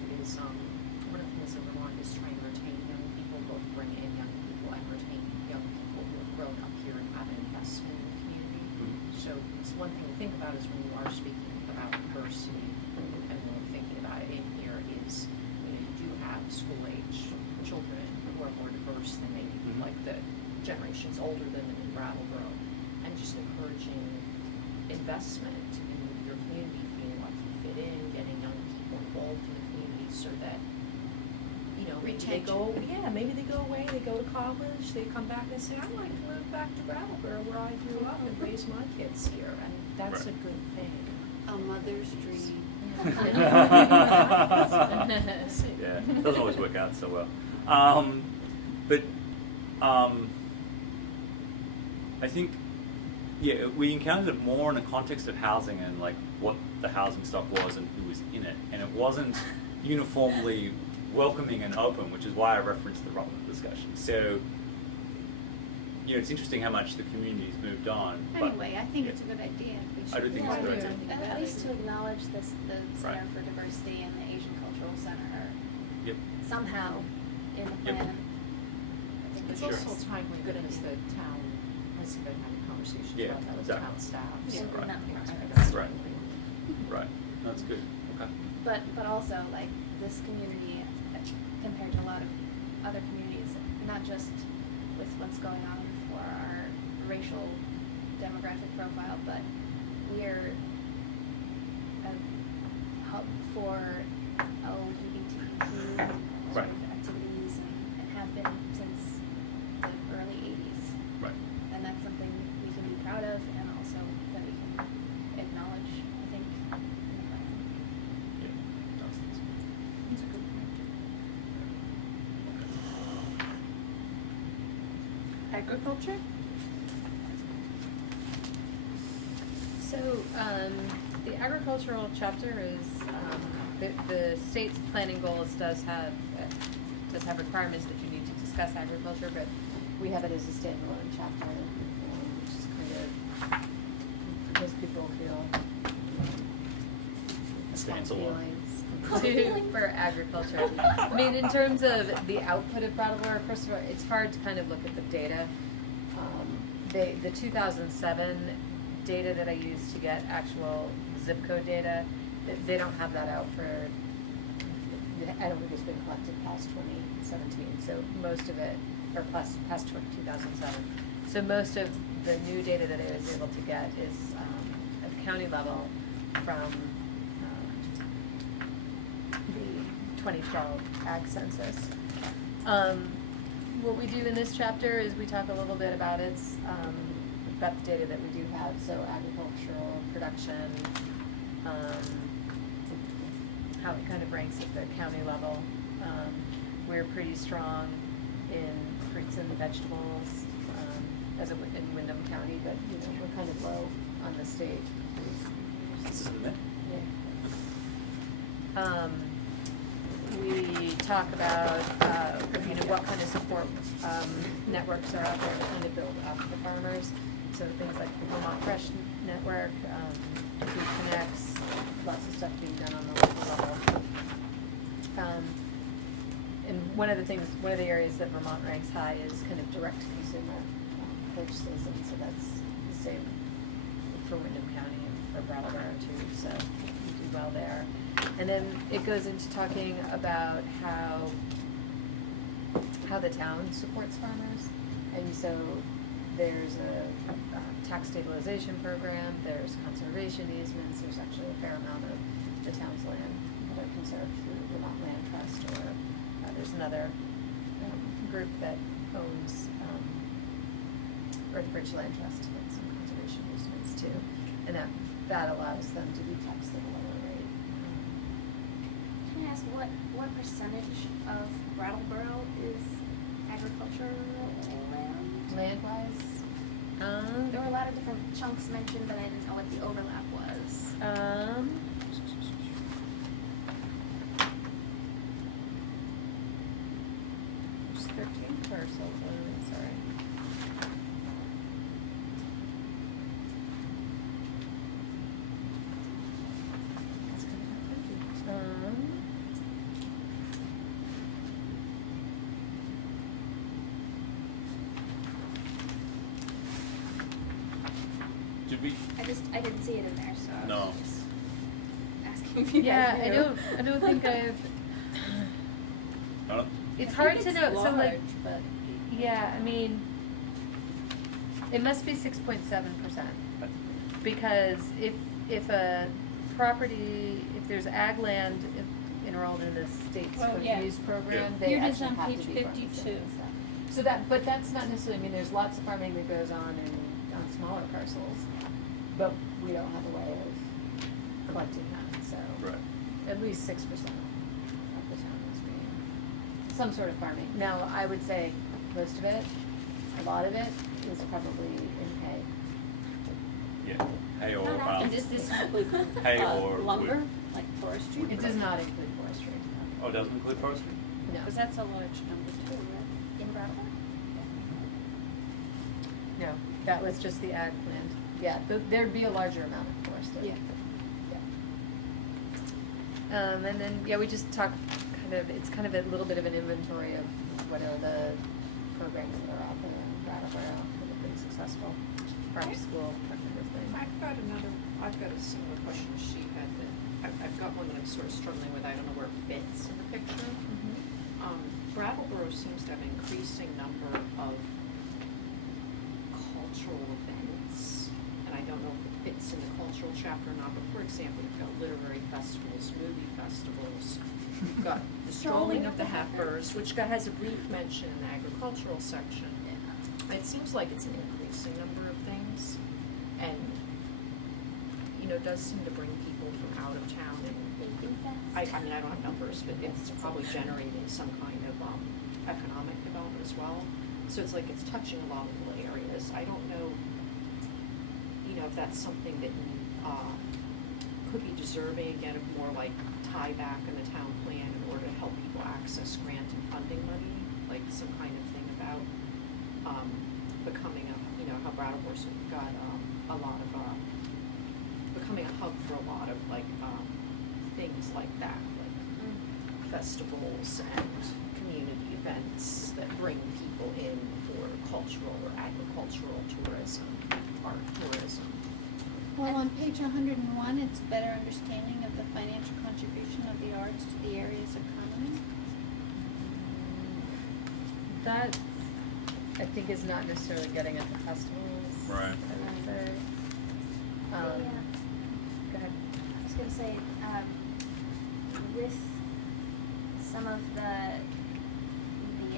one of the things that we want is trying to retain young people, both bring in young people and retain young people who have grown up here and have an investment in the community. Mm-hmm. So it's one thing to think about is when you are speaking about diversity, and when we're thinking about it in here is, you know, you do have school-age children who are more diverse than maybe like the generations older than them in Brattleboro, and just encouraging investment in your community, feeling like you fit in, getting young people involved in the community so that, you know, maybe they go, maybe they go away, they go to college, they come back and say, I'd like to move back to Brattleboro where I grew up and raise my kids here, and that's a good thing. A mother's dream. Yeah, it doesn't always work out so well. But I think, we encountered it more in the context of housing and like what the housing stock was and who was in it, and it wasn't uniformly welcoming and open, which is why I referenced the Rutland discussion. So, you know, it's interesting how much the community's moved on. But Anyway, I think it's a good idea. We I do should think Yeah, it's a good do idea. something At about least it. to acknowledge this, the Right. Center for Diversity and the Asian Cultural Center Yep. somehow in the Yep. plan. I think we It's Sure. should- also timely, goodness, the town has been having conversations Yeah, about that with exactly. town staff. Yeah, so right. I think it's Right. very Right. Right. That's good. Okay. But also, like, this community, compared to a lot of other communities, not just with what's going on for our racial demographic profile, but we're a hub for LGBTQ sort Right. of activities and have been since the early 80s. Right. And that's something we can be proud of and also that we can acknowledge, I think, in the plan. Yeah. That's good. It's a good point. Agriculture? So, the agricultural chapter is, the state's planning goals does have requirements that you need to discuss agriculture, but we have it as a standalone chapter, which is kind of, because people feel strong Stands alone. feelings for agriculture. I mean, in terms of the output of Brattleboro, first of all, it's hard to kind of look at the data. The 2007 data that I used to get actual zip code data, they don't have that out for, I don't think it's been collected past 2017, so most of it, or past 2007. So most of the new data that I was able to get is at county level from the 2012 Ag Census. What we do in this chapter is we talk a little bit about about the data that we do have, so agricultural production, how it kind of ranks at the county level. We're pretty strong in fruits and vegetables, in Windham County, but, you know, we're kind of low on the state. This is the net. Yeah. We talk about, you know, what kind of support networks are out there to kind of build up the farmers. So things like the Vermont Fresh Network, Food Connects, lots of stuff being done on the local level. And one of the areas that Vermont ranks high is kind of direct consumer purchases, and so that's the same for Windham County and for Brattleboro too, so we do well there. And then it goes into talking about how the town supports farmers. And so there's a tax stabilization program, there's conservation easements, there's actually a fair amount of the town's land that are conserved through the Vermont Land Trust, or there's another group that owns Earthbridge Land Trust and some conservation easements too. And that allows them to be taxed at a lower rate. Can I ask what percentage of Brattleboro is agricultural land? Land-wise, There were a lot of different chunks mentioned, but I didn't know what the overlap was. There's 13 parcels, sorry. That's kind of hard. Did we? I didn't see it in there, so I No. was just asking if you Yeah, guys I knew. don't think I've, I don't. it's I hard think to it's know, so like, large, but yeah, I mean, it must be 6.7%. Because if a property, if there's ag land enrolled in the state's Well, code yeah. use program, Here they it is actually on have to page be farmed 52. and stuff. So but that's not necessarily, I mean, there's lots of farming that goes on on smaller parcels, but we don't have a way of collecting that, so. Right. At least 6% of the town is being some sort of farming. Now, I would say most of it, a lot of it, is probably in hay. Yeah. Hay or No, no. And does this include Hay or lumber, wood. like forestry? It does not include forestry. Oh, it doesn't include forestry? No. Because that's a large number too, right? In Brattleboro? No, that was just the ag land. Yeah, there'd be a larger amount of forested. Yeah. And then, yeah, we just talk it's kind of a little bit of an inventory of what are the programs that are out there in Brattleboro that have been successful, farm school, that kind of thing. I've got a similar question she had that, I've got one that I'm sort of struggling with, I don't know where it fits in the picture. Brattleboro seems to have an increasing number of cultural events, and I don't know if it fits in the cultural chapter or not, but for example, you've got literary festivals, movie festivals, you've got the strolling of the heifers, which has a brief mention in the agricultural section. It seems like it's an increasing number of things, and, you know, does seem to bring people from out of town, and I mean, I don't have numbers, but it's probably generating some kind of economic development as well. So it's like it's touching a lot of little areas. I don't know, you know, if that's something that could be deserving again of more like tie back in the town plan in order to help people access grant and funding money, like some kind of thing about becoming a, you know, how Brattleboro's got a lot of becoming a hub for a lot of like things like that, like festivals and community events that bring people in for cultural or agricultural tourism, art tourism. Well, on page 101, it's better understanding of the financial contribution of the arts to the area's economy. That, I think, is not necessarily getting at the festivals. Right. I would say. Yeah. Go ahead. I was gonna say, with some of the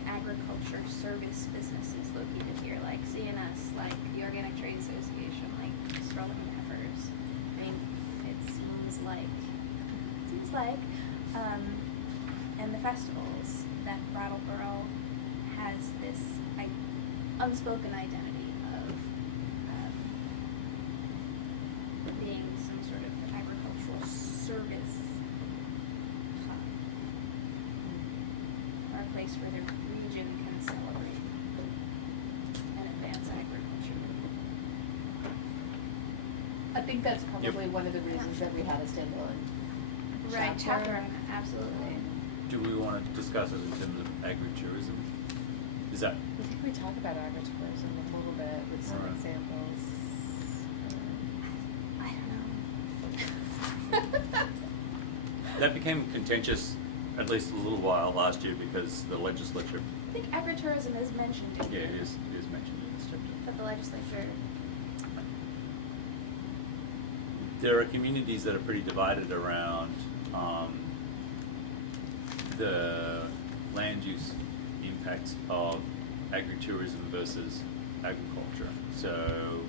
agriculture service businesses located here, like CNS, like the Organic Trade Association, like Strolling Heifers, I mean, it seems like, and the festivals, that Brattleboro has this unspoken identity of being some sort of agricultural service hub, or a place where the region can celebrate and advance agriculture. I think that's probably one of the reasons that we had a standalone Right, chapter, absolutely. Do we want to discuss it in terms of agritourism? Is that, I think we talk about agritourism a little bit with some Alright. examples. I don't know. that became contentious at least a little while last year because the legislature, I think agritourism is mentioned in yeah, here, it is mentioned in this chapter. but the legislature, There are communities that are pretty divided around the land use impacts of agritourism versus agriculture. So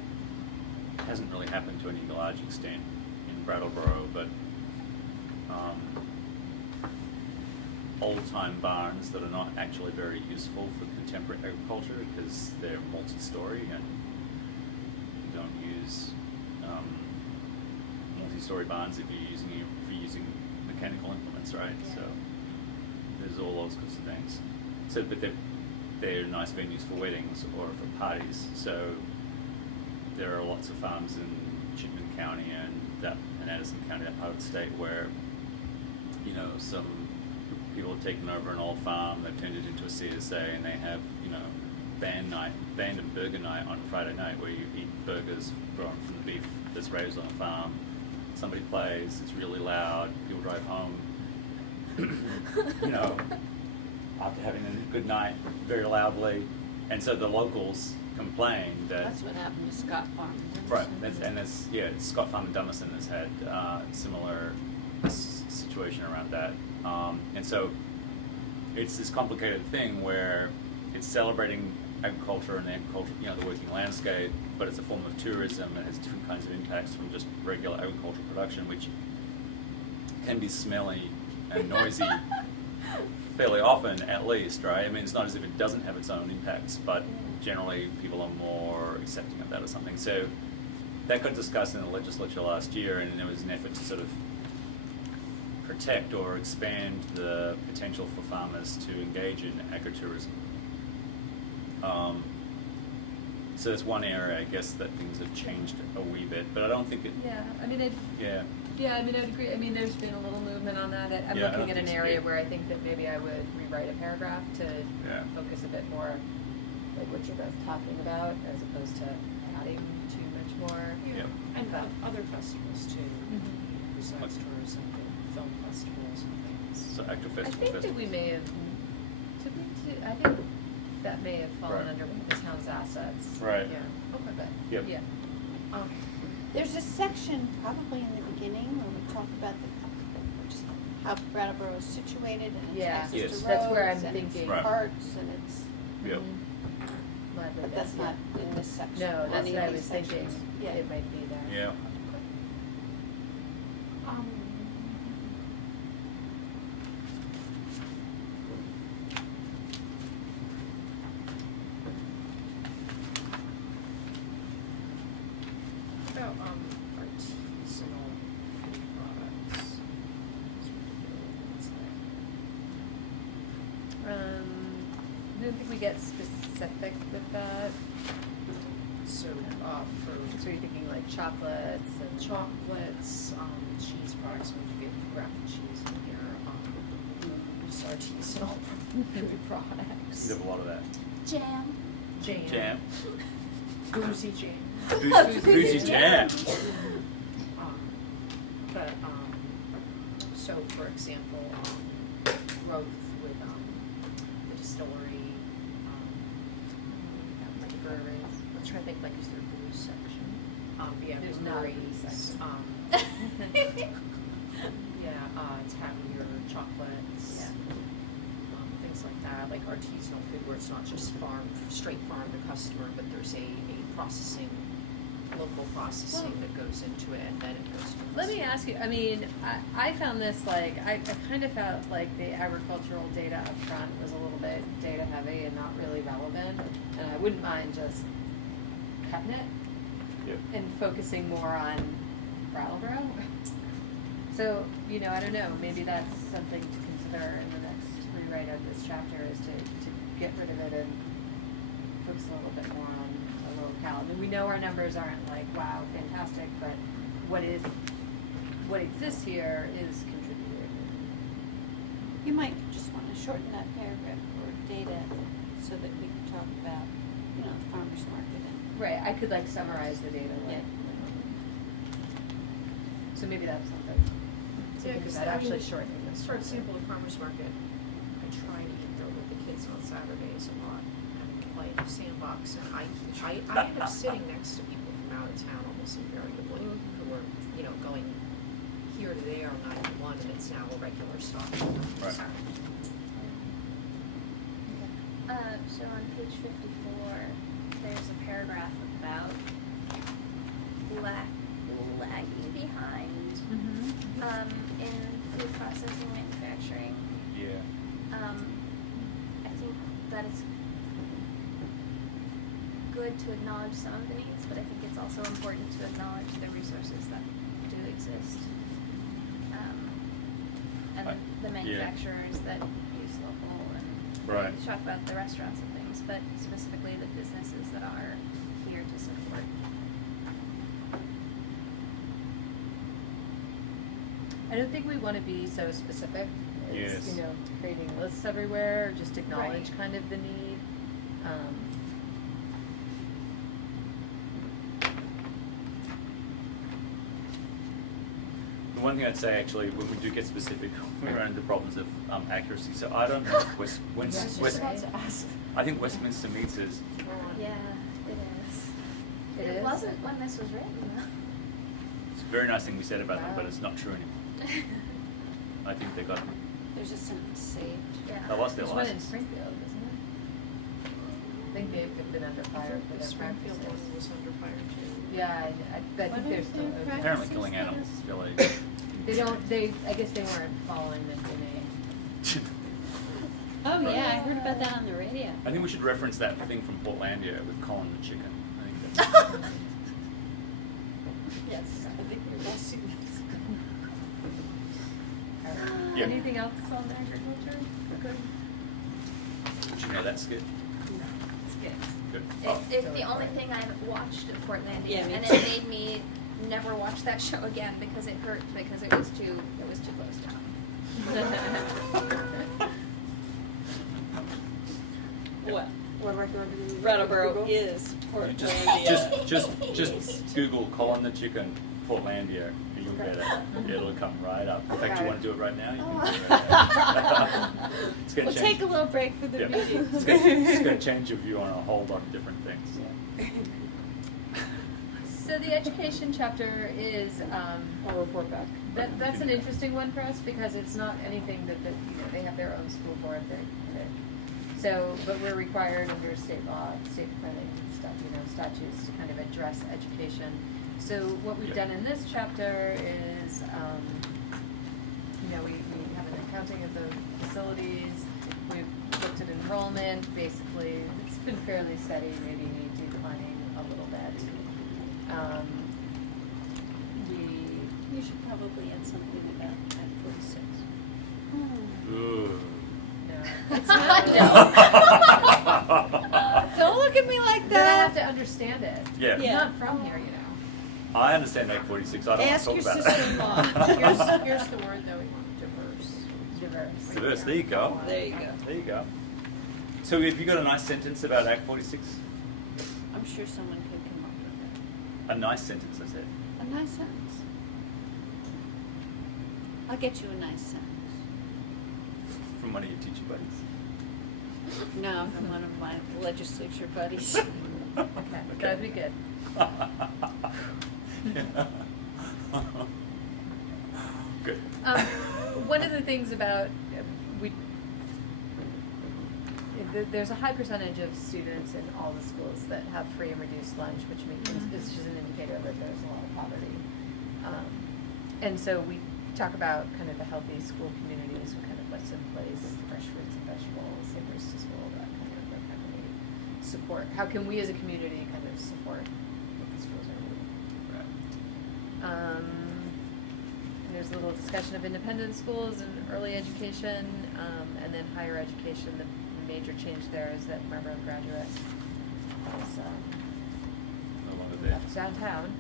it hasn't really happened to any large extent in Brattleboro, but old-time barns that are not actually very useful for contemporary agriculture because they're multi-story and you don't use multi-story barns if you're using mechanical implements, right? Yeah. So there's all those kinds of things. So, but they're nice venues for weddings or for parties. So there are lots of farms in Chittenden County and Addison County, that part of the state, where some people have taken over an old farm, they've turned it into a CSA, and they have band and burger night on Friday night, where you eat burgers grown from the beef that's raised on the farm. Somebody plays, it's really loud, people drive home, after having a good night very loudly, and so the locals complain that That's what happened to Scott Farm. right, Scott Farm and Dummerson has had similar situation around that, and so it's this complicated thing where it's celebrating agriculture and the working landscape, but it's a form of tourism and has different kinds of impacts from just regular agricultural production, which can be smelly and noisy fairly often, at least, right? I mean, it's not as if it doesn't have its own impacts, but generally people are more accepting of that or something. So that got discussed in the legislature last year, and there was an effort to sort of protect or expand the potential for farmers to engage in agritourism. So that's one area, I guess, that things have changed a wee bit, but I don't think it. Yeah, I mean, Yeah. yeah, I mean, I'd agree. I mean, there's been a little movement on that. I'm Yeah, I looking don't at an think so. area where I think that maybe I would rewrite a paragraph to Yeah. focus a bit more like what you're both talking about, as opposed to adding too much more. Yep. And But- other festivals too, Mhm. besides tourism, film festivals and things. So active I festival. think that we may have, I think that may have fallen Right. under one of the town's assets. Right. Yeah, okay, but, Yep. yeah. There's a section probably in the beginning where we talk about just how Brattleboro is situated and its Yeah. access Yes. to That's where roads I'm and its thinking. Right. parks and its, Yep. Mhm. but that's not in this section. No, that's any what of I these was thinking, sections. Yeah. it might be there. Yeah. About artisanal food products. I don't think we get specific with that. So, So you're thinking like chocolates and chocolates, cheese products, we do get graphic cheese in here, booze, artisanal food products. You have a lot of that. Jam. Jam. Boozy jam. Boozy jam. But, so for example, growth with, the distillery, like breweries, I'm trying to think, like, is there a booze section? Yeah, There's not a breweries, booze Tavier chocolates, things like that, like artisanal food where it's not just straight farm to customer, but there's a processing, local processing Well- that goes into it, and then it goes to. Let me ask you, I mean, I found this like, I kind of felt like the agricultural data up front was a little bit data heavy and not really relevant, and I wouldn't mind just cutting it Yep. and focusing more on Brattleboro. So, I don't know, maybe that's something to consider in the next rewrite of this chapter, is to get rid of it and focus a little bit more on the locale. I mean, we know our numbers aren't like, wow, fantastic, but what exists here is contributed. You might just want to shorten that paragraph or data so that we can talk about, farmers market and. Right, I could like summarize the data, like. Yeah. So maybe that's something. Yeah, Something 'cause about I mean, actually shortening this. For example, the farmer's market, I try to eat there with the kids on Saturdays a lot and play in the sandbox, and I end up sitting next to people from out of town almost invariably who are, going here to there on 91, and it's now a regular stop. Right. So on page 54, there's a paragraph about lagging behind in food processing manufacturing. Yeah. I think that it's good to acknowledge some of the needs, but I think it's also important to acknowledge the resources that do exist. And I- the yeah. manufacturers that use local, and Right. we talk about the restaurants and things, but specifically the businesses that are here to support. I don't think we want to be so specific as, Yes. creating lists everywhere, just acknowledge Right. kind of the need. The one thing I'd say actually, when we do get specific, we run into problems of accuracy. So I don't know if I think Westminster meets is. Yeah, it is. It is? wasn't when this was written, though. It's a very nice thing we said about them, but Wow. it's not true anymore. I think they got. There's a sentence saved. Yeah. They lost their There's one in license. Springfield, isn't it? I think they've been under fire for The their Springfield one practices. was under fire too. Yeah, I think there's still. Apparently, killing animals is really. I guess they weren't following the DNA. Oh, yeah, I heard about that on the radio. I think we should reference that thing from Portlandia with Colin the chicken. I think that's. Yes, I think we've all seen this. Yeah. Anything else on agriculture? We're good? Did you know that skit? No, it's good. Good. Oh. It's the only thing I've watched of Portlandia, Yeah, me and too. it made me never watch that show again because it hurt because it was too close to home. What? What am I going to do? Brattleboro is You Portlandia. just Google Colin the Chicken Portlandia, and you'll get it. It'll come right up. In fact, you want to do it right now? You can do it right now. It's gonna We'll change. take a little break for the Yeah. meeting. It's gonna change your view on a whole lot of different things. So the education chapter is, I'll report back. that's an interesting one for us because it's not anything that, they have their own school board, so, but we're required under state law, state planning stuff, statutes to kind of address education. So what we've Yeah. done in this chapter is, we have an accounting of the facilities, we've looked at enrollment, basically, it's been fairly steady, maybe declining a little bit. You should probably add something about Act 46. Ooh. No, it's not, Don't look at me like Then I have that. to understand it. Yeah. Yeah. I'm not from here, I understand Act 46. I don't Ask want your to talk about sister-in-law. it. Here's the word that we want, diverse. Diverse. Diverse. There you go. There you go. There you go. So have you got a nice sentence about Act 46? I'm sure someone could come up with A nice sentence, I said. a nice sentence. I'll get you a nice sentence. From one of your teacher buddies. No, from one of my legislature buddies. Okay, that'd be good. Good. One of the things about, there's a high percentage of students in all the schools that have free and reduced lunch, which means it's just an indicator that there's a lot of poverty. And so we talk about kind of the healthy school communities, kind of what's in place, fresh fruits and vegetables, savers to school, that kind of support. How can we as a community kind of support what the schools are doing? Right. There's a little discussion of independent schools and early education, and then higher education. The major change there is that Marlboro graduate is No longer there. left downtown,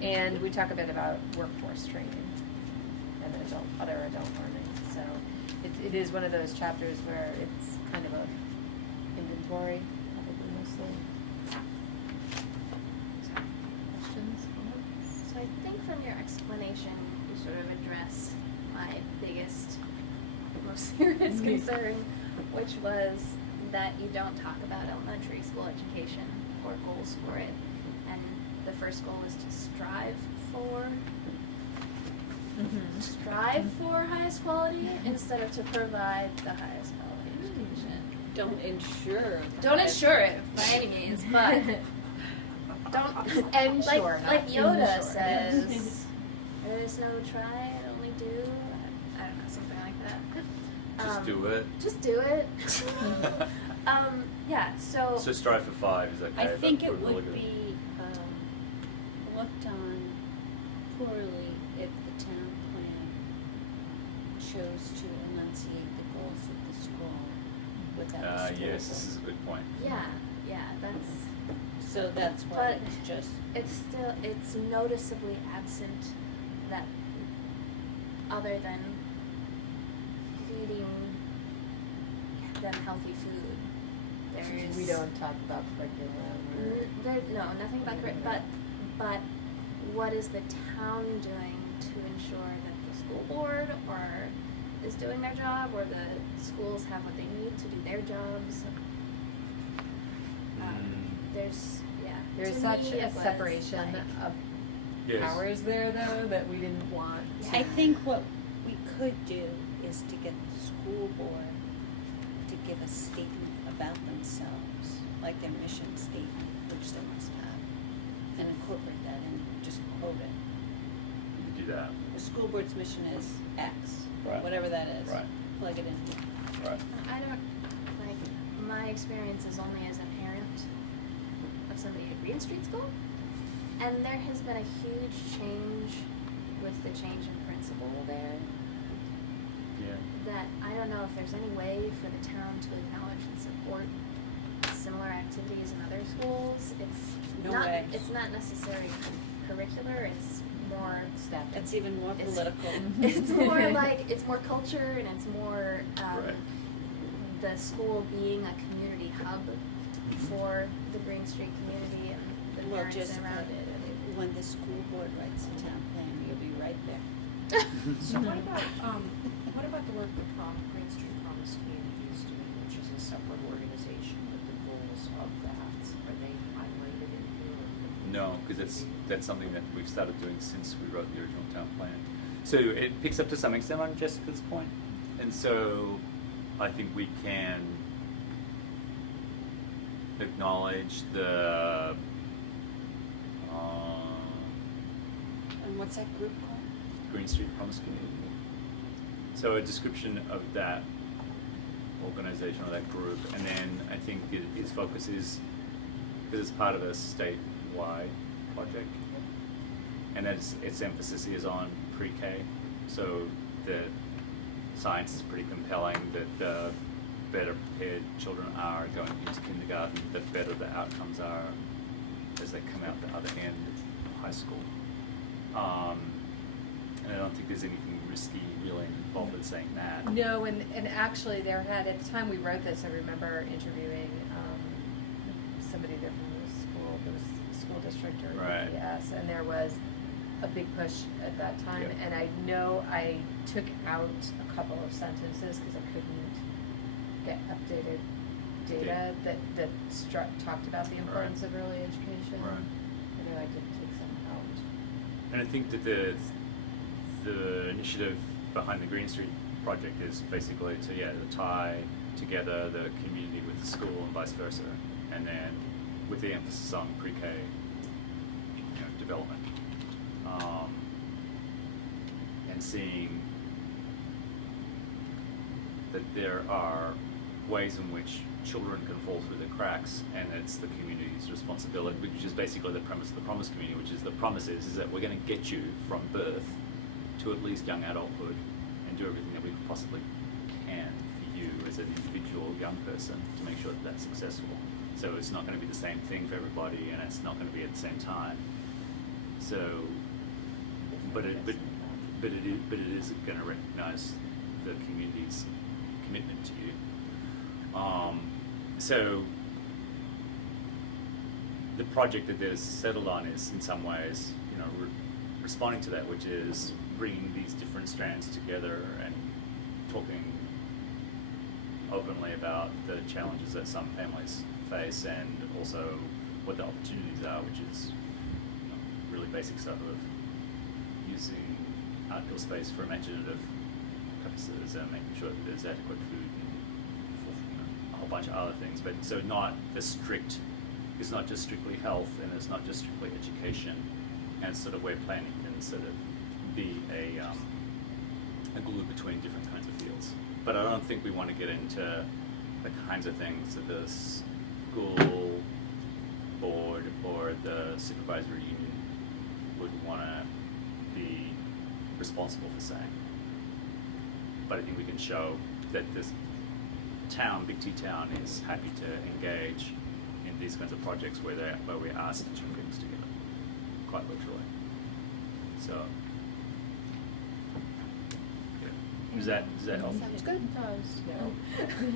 and we talk a bit about workforce training and other adult learning. So it is one of those chapters where it's kind of a inventory, probably mostly. Questions? So I think from your explanation, you sort of address my biggest, most serious concern, which was that you don't talk about elementary school education or goals for it. And the first goal is to strive for highest quality instead of to provide the highest quality education. Don't ensure. Don't ensure it by any means, but don't Ensure, like not Yoda ensure. says, "There's no try, only do." I don't know, something like that. Just do it. Just do it. Yeah. So. So strive for 5 is okay. I but think put it really would good- be looked on poorly if the town plan chose to enunciate the goals of the school without a school yes, this is a board. good point. Yeah. That's. So that's why But it's just. It's noticeably absent that other than feeding them healthy food, there's We don't talk about curriculum or. nothing about but what is the town doing to ensure that the school board is doing their job, or the schools have what they need to do their jobs? There's There's to such me a it was separation like- of Yes. powers there, though, that we didn't want to. I think what we could do is to get the school board to give a statement about themselves, like their mission statement, which they must have, and incorporate that in, just quote it. You can do that. The school board's mission is X, Right. whatever that is. Right. Plug it in. Right. I don't, like, my experience is only as a parent of somebody at Green Street School, and there has been a huge change with the change in principal there, Yeah. that I don't know if there's any way for the town to acknowledge and support similar activities in other schools. No not, way. it's not necessarily curricular, it's more, Staff. It's even more It's- political. it's more like, it's more culture and it's more, Right. the school being a community hub for the Green Street community and the Well, parents just around it. And when the school board writes the town plan, you'll be right there. So what about the work that Green Street Promise Community is doing, which is a separate organization with the goals of that? Are they highlighted in here? No, because that's something that we've started doing since we wrote the original town plan. So it picks up to some extent on Jessica's point, and so I think we can acknowledge the And what's that group called? Green Street Promise Community. So a description of that organization or that group, and then I think its focus is, because it's part of a statewide project, and its emphasis is on pre-K, so the science is pretty compelling that the better prepared children are going into kindergarten, the better the outcomes are as they come out the other end of high school. And I don't think there's anything risky really involved in saying that. No, and actually there had, at the time we wrote this, I remember interviewing somebody there from the school, there was a school district or Right. ES, and there was a big push at that time, Yep. and I know I took out a couple of sentences because I couldn't get updated data that talked about the importance of early education. Right. I know I did take some out. And I think that the initiative behind the Green Street project is basically to tie together the community with the school and vice versa, and then with the emphasis on pre-K development, and seeing that there are ways in which children can fall through the cracks, and it's the community's responsibility, which is basically the premise of the Promise Community, which is the promise is that we're going to get you from birth to at least young adulthood and do everything that we possibly can for you as an individual young person to make sure that that's successful. So it's not going to be the same thing for everybody, and it's not going to be at the same time. So, but it is going to recognize the community's commitment to you. So the project that they're settled on is in some ways, responding to that, which is bringing these different strands together and talking openly about the challenges that some families face, and also what the opportunities are, which is really basic stuff of using outdoor space for imaginative purposes and making sure that there's adequate food and a whole bunch of other things. But so it's not just strictly health, and it's not just strictly education, and sort of where planning can sort of be a glue between different kinds of fields. But I don't think we want to get into the kinds of things that the school board or the supervisory union would want to be responsible for saying. But I think we can show that this town, Big T town, is happy to engage in these kinds of projects where we're asked to bring things together, quite literally. So, yeah. Does that help? Sounds good.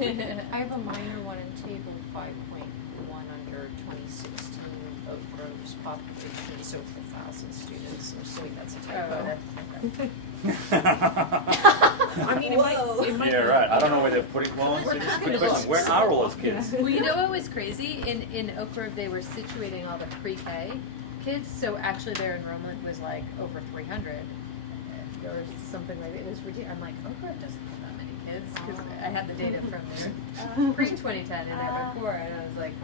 It does. I have a minor one in table 5.1 under 2016 Oak Grove's population is over 1,000 students. I'm assuming that's a typo. I mean, it might Yeah, be. right. I don't know where they're putting. Well, it's a good question. Where are all those kids? Well, you know what was crazy? In Oak Grove, they were situating all the pre-K kids, so actually their enrollment was like over 300 or something like that. It was ridiculous. I'm like, Oak Grove doesn't have that many kids, because I had the data from their pre-2010 and there before, and I was like,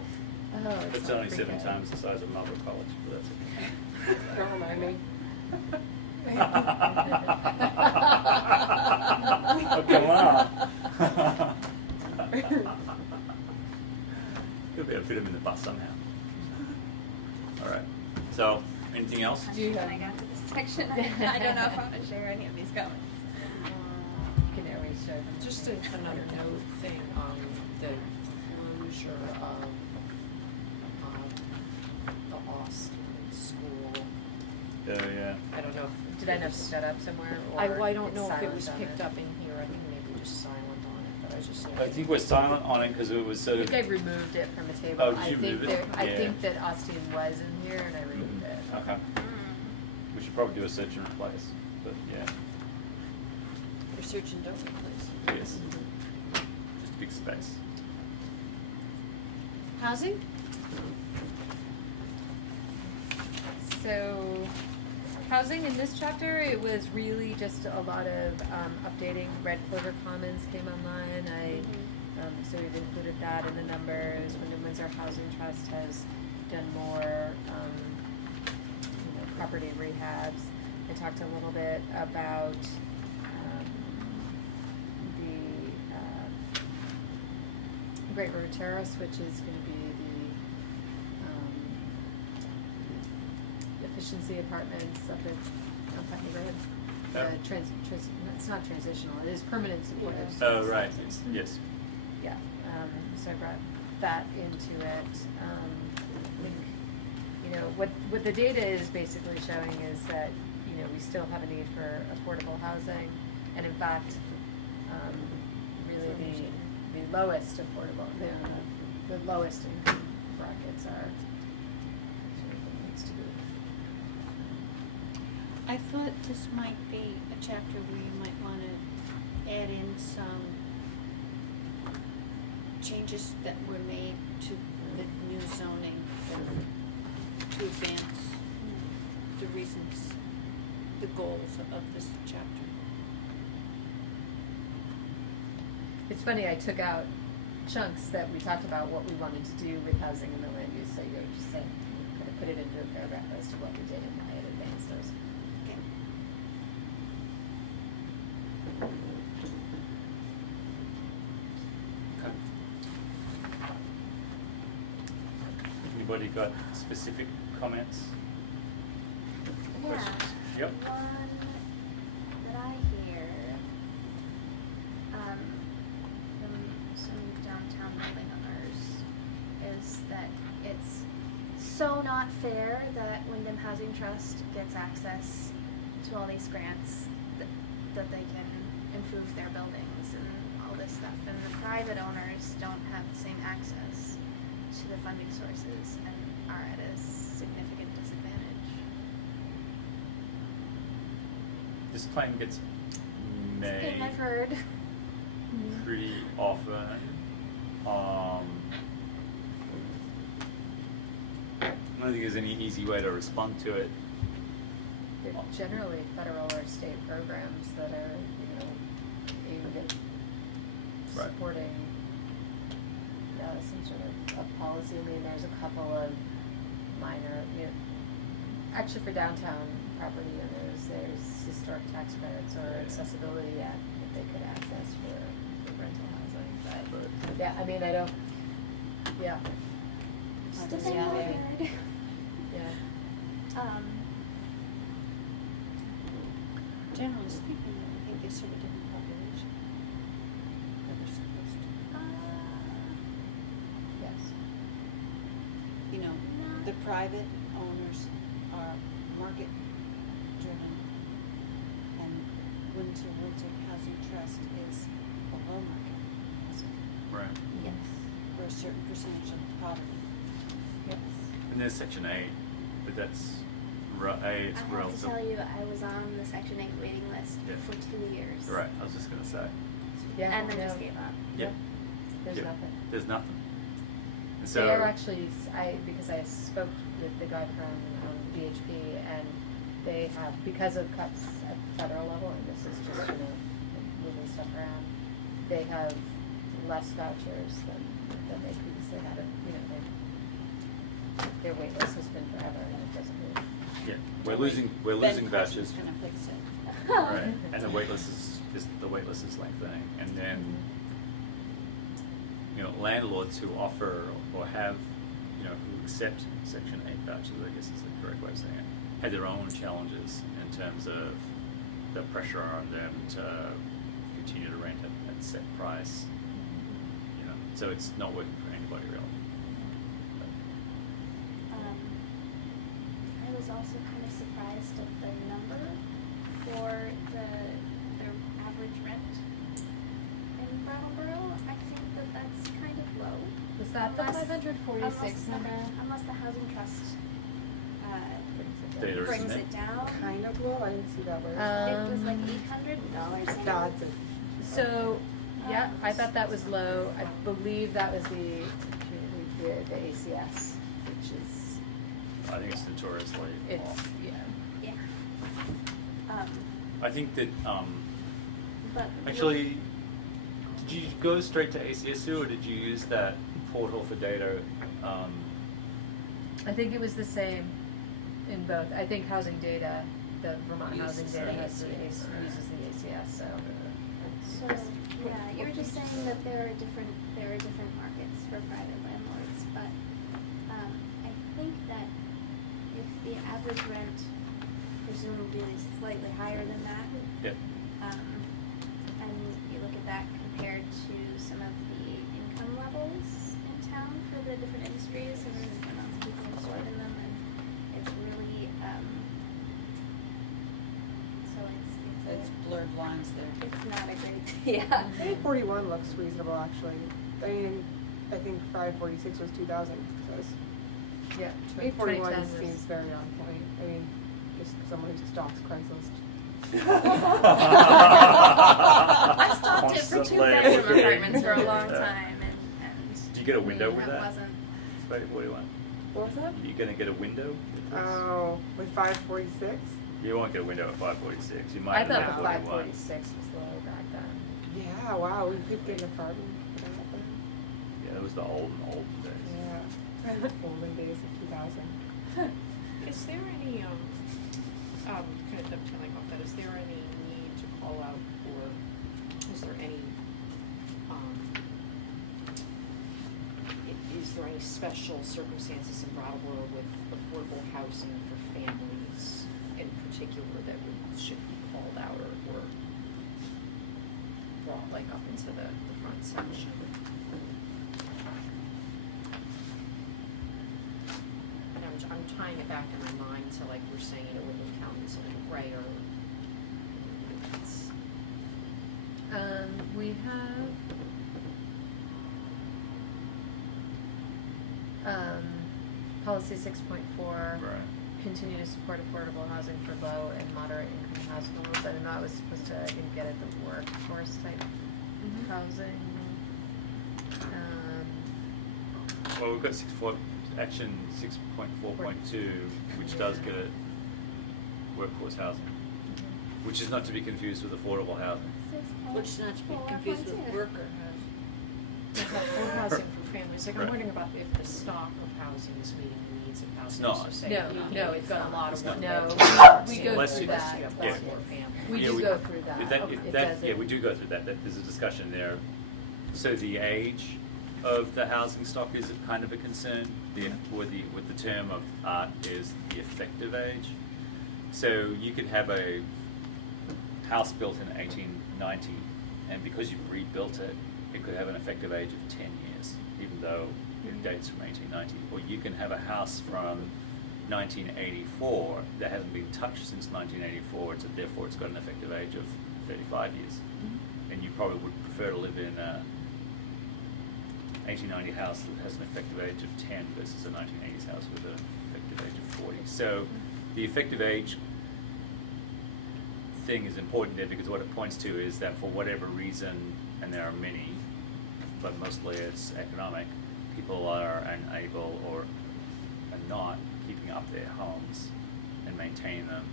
oh, It's not only 7 pre-K. times the size of Marlborough College, but that's okay. Don't remind me. Oh, come on. Could be able to fit him in the bus somehow. All right. So, anything else? Do you When have? I got to this section, I don't know if I want to share any of these comments. You can always show them. Just another note thing on the closure of the I not pick that up somewhere, or I don't it's know if it silent was on picked up in here, I think maybe just silent on it, but I was just looking. I think we're silent on it because it was I sort think of. I removed it from the table. Oh, did you remove it? I Yeah. think that Austin was in here and I removed it. Okay. We should probably do a search and replace, but yeah, Or search and don't replace. yes. Just a big space. Housing? So, housing in this chapter, it was really just a lot of updating. Red Clover Commons came online. So we've included that in the numbers. Wyndham Windsor Housing Trust has done more property rehabs. I talked a little bit about the Great River Terrace, which is going to be the efficiency apartments up in that neighborhood. It's not transitional, it is permanent supportive Yeah. Oh, services. right, yes. Yeah, so I brought that into it. I think, what the data is basically showing is that, we still have a need for affordable housing. And in fact, really the lowest affordable, the lowest income brackets are sort of what needs to be. I thought this might be a chapter where you might want to add in some changes that were made to the new zoning to advance the reasons, the goals of this chapter. It's funny, I took out chunks that we talked about what we wanted to do with housing and the land use, so you just said, kind of put it into a paragraph as to what we did and why it advanced those. Okay. Okay. Anybody got specific comments? Yeah. Questions? Yep. One that I hear from some downtown building owners is that it's so not fair that Wyndham Housing Trust gets access to all these grants that they can improve their buildings and all this stuff, and the private owners don't have the same access to the funding sources and are at a significant disadvantage. This claim gets made I've heard. pretty often. I don't think there's any easy way to respond to it. They're generally federal or state programs that are, aimed at Right. supporting some sort of policy. I mean, there's a couple of minor, actually for downtown property owners, there's historic tax credits or accessibility act that they could access for rental housing. But yeah, I mean, I don't. Yeah. Just Just a thing yeah, I've they- heard. Yeah. Generally speaking, I think they serve a different population that they're supposed to. Yes. No. The private owners are market driven, and Windsor Housing Trust is below market housing Right. Yes. for a certain percentage of the property. Yes. And there's Section 8, but that's it's I have to relative. tell you, I was on the Section 8 waiting list Yeah. for 2 years. Right, I was just going to say. Yeah. And then no. just gave up. Yeah. There's Yeah. nothing. There's nothing. And so, They are actually, because I spoke with the guy from VHP, and they have, because of cuts at the federal level, and this is just, moving stuff around, they have less vouchers than they previously had. Their wait list has been forever, and it doesn't move. yeah, we're losing vouchers. Kind of fix it. Right, and the waitlist is lengthening, and then landlords who offer or have who accept Section 8 vouchers, I guess is the correct way of saying it, have their own challenges in terms of the pressure on them to continue to rent at set price. So it's not working for anybody really. I was also kind of surprised at the number for their average rent in Brattleboro, I think that's kind of low. Was that the Unless- 546 number? Unless the housing trust Data, brings isn't it down. Kind of low, I didn't see that word. It was like $800. That's it. So, yeah, I thought that was low. I believe that was the ACS, which is, I think it's notoriously it's, off. yeah. Yeah. I think that But actually, did you go straight to ACSU or did you use that portal for data? I think it was the same in both. I think housing data, the Vermont housing Uses data the has ACS. uses the ACS, so. So yeah, you were just saying that there are different markets for private landlords, but I think that if the average rent presumably is slightly higher than that, Yep. and you look at that compared to some of the income levels in town for the different industries and the amounts of people employed in them, and it's really so It's blurred lines there. it's not a great yeah. 841 looks reasonable, actually. I mean, I think 546 was 2000, says. Yeah. 841 2010 was- seems very on point. I mean, just someone who stalks Craigslist. I stopped it for Constantly. 2-bedroom apartments for a long time, and Do you get a window with that? wasn't. 541. What was that? You're gonna get a window? with this? Oh, with 546? You won't get a window at 546. You I might thought at the 41. 546 was low back then. Yeah, wow, we could get an apartment for that then. Yeah, that was the olden days. Yeah. Olden days of 2000. Is there any, kind of dovetailing off that, is there any need to call out, or is there any, is there any special circumstances in Brattleboro with affordable housing for families in particular that should be called out or brought like up into the front section? And I'm tying it back in my mind to like we're saying, Wyndham County is a little grayer. It's, We have policy 6.4. Right. Continue to support affordable housing for low and moderate income households. I didn't know I was supposed to, I didn't get at the workforce type housing. Well, we've got action 6.4.2, which does get at workforce housing, which is not to be confused with affordable housing. Which not to be confused with worker or housing for families, like I'm Right. wondering about if the stock of housing is meeting the needs of housing. not. So say No, if no, you've it's got not. a lot It's of not. one No, bedrooms, we you go know, through unless that, you have but- lots more families. We Yeah, do go through that. If It that, doesn't- yeah, we do go through that. There's a discussion there. So the age of the housing stock is kind of a concern. With the term of art is the effective age. So you could have a house built in 1890, and because you've rebuilt it, it could have an effective age of 10 years, even though it dates from 1890. Or you can have a house from 1984 that hasn't been touched since 1984, so therefore it's got an effective age of 35 years. And you probably would prefer to live in a 1890 house that has an effective age of 10 versus a 1980s house with an effective age of 40. So the effective age thing is important there because what it points to is that for whatever reason, and there are many, but mostly it's economic, people are unable or are not keeping up their homes and maintaining them.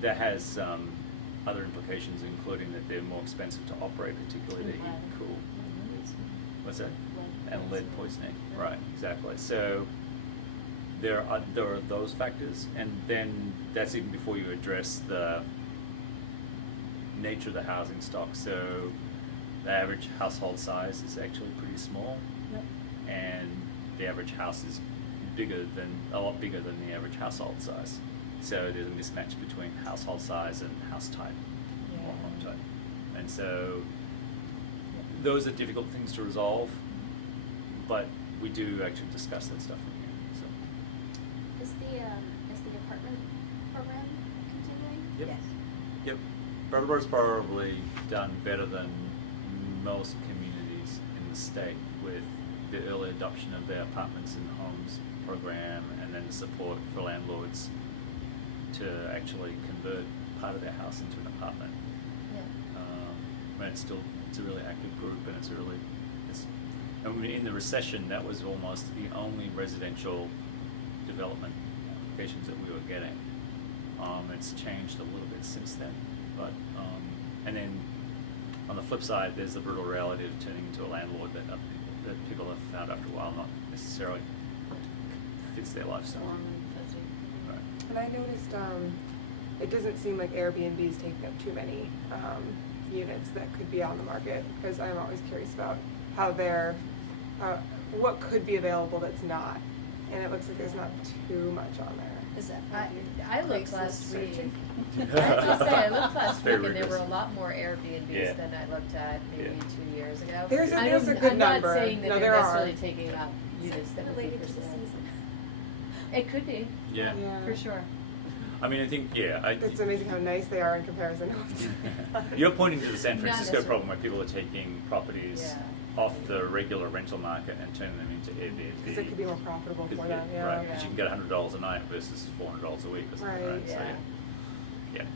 That has other implications, including that they're more expensive to operate, particularly to heat and cool. What's that? And lead poisoning. Right, exactly. So there are those factors, and then that's even before you address the nature of the housing stock. So the average household size is actually pretty small, and the average house is a lot bigger than the average household size. So there's a mismatch between household size and house type, or home type, and so those are difficult things to resolve, but we do actually discuss that stuff in here. So. Is the apartment program continuing? Yep. Yes. Yep. Brattleboro's probably done better than most communities in the state with the early adoption of their apartments and homes program, and then the support for landlords to actually convert part of their house into an apartment. Yeah. But it's a really active group, and and in the recession, that was almost the only residential development applications that we were getting. It's changed a little bit since then, but and then on the flip side, there's the brutal reality of turning into a landlord that people have found after a while not necessarily fits their lifestyle. Warm and fuzzy. Right. And I noticed it doesn't seem like Airbnb is taking up too many units that could be on the market, because I'm always curious about what could be available that's not, and it looks like there's not too much on there. Is that I looked last Craigslist week. searching? I have to say, I looked last Very week and there were rigorous. a lot more Airbnbs Yeah. than I looked at maybe Yeah. 2 years ago. There's a good I'm number. not saying that No, they're there necessarily are. taking up units that would be Related for to the sale. season. It could be, Yeah. for sure. I mean, I think, It's amazing how nice they are in comparison to what's You're pointing to the San Not Francisco necessarily. problem where people are taking properties Yeah. off the regular rental market and turning them into Airbnb. because it could be more profitable for them. Yeah. Right, because you can get $100 a night versus $400 a week or something, Right. right? So, Yeah. yeah.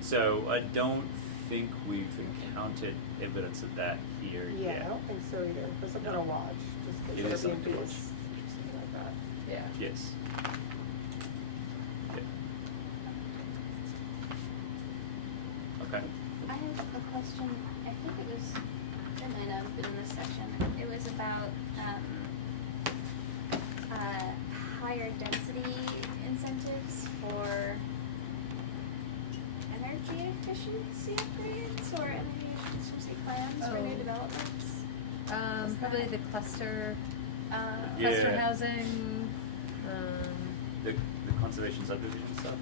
So I don't think we've encountered evidence of that here Yeah, yet. I don't think so either. But something No. to watch, just It because is something to Airbnb watch. is something like that. Yeah. Yes. Yeah. Okay. I have a question. I think it might have been in this section. It was about higher density incentives for energy efficiency upgrades or energy efficiency plans for new Oh. developments. Is Probably that- the cluster Yeah. housing, The conservation subdivision stuff?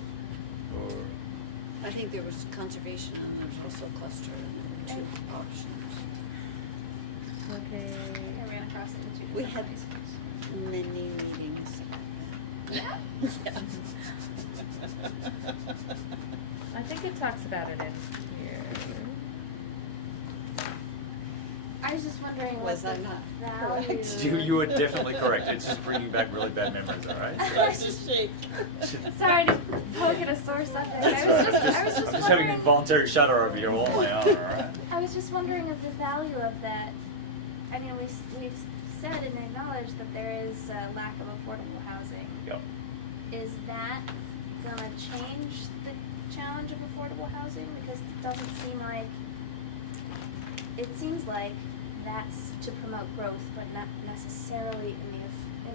Or, I think there was conservation and there was also cluster, and there were two options. okay. I ran across it in two We different had places. many meetings about Yeah? that. I think it talks about it in here. I was just wondering what Was the I not value. correct? you were definitely correct. It's just bringing back really bad memories, all right? That's a shame. Sorry to poke at a sore subject. That's I was all right. just I'm just having a wondering. involuntary shudder over here all my own, all right? I was just wondering of the value of that. I mean, we've said and acknowledged that there is a lack of affordable housing. Yep. Is that gonna change the challenge of affordable housing? Because it doesn't seem like. It seems like that's to promote growth, but not necessarily in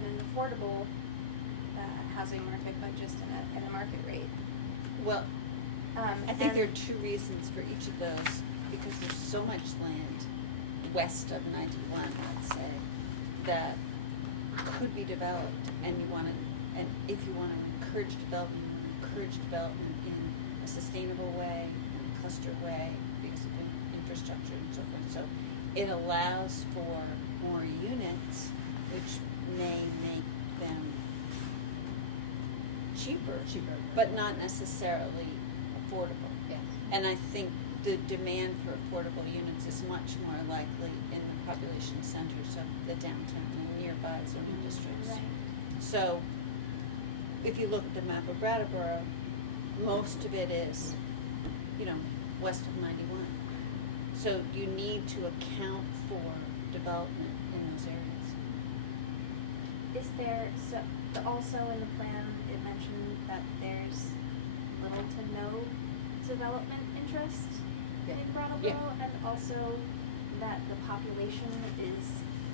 an affordable housing market, but just in a market rate. Well, I think and- there are two reasons for each of those, because there's so much land west of 91, let's say, that could be developed, and if you want to encourage development in a sustainable way, in a clustered way, because of infrastructure and so forth. So it allows for more units, which may make them cheaper, but not necessarily affordable. Yeah. And I think the demand for affordable units is much more likely in the population centers of the downtown and nearby zoning districts. Right. So, if you look at the map of Brattleboro, most of it is, west of 91. So you need to account for development in those areas. Is there, also in the plan, it mentioned that there's little to no development interest Yeah. in Brattleboro, and also that the population is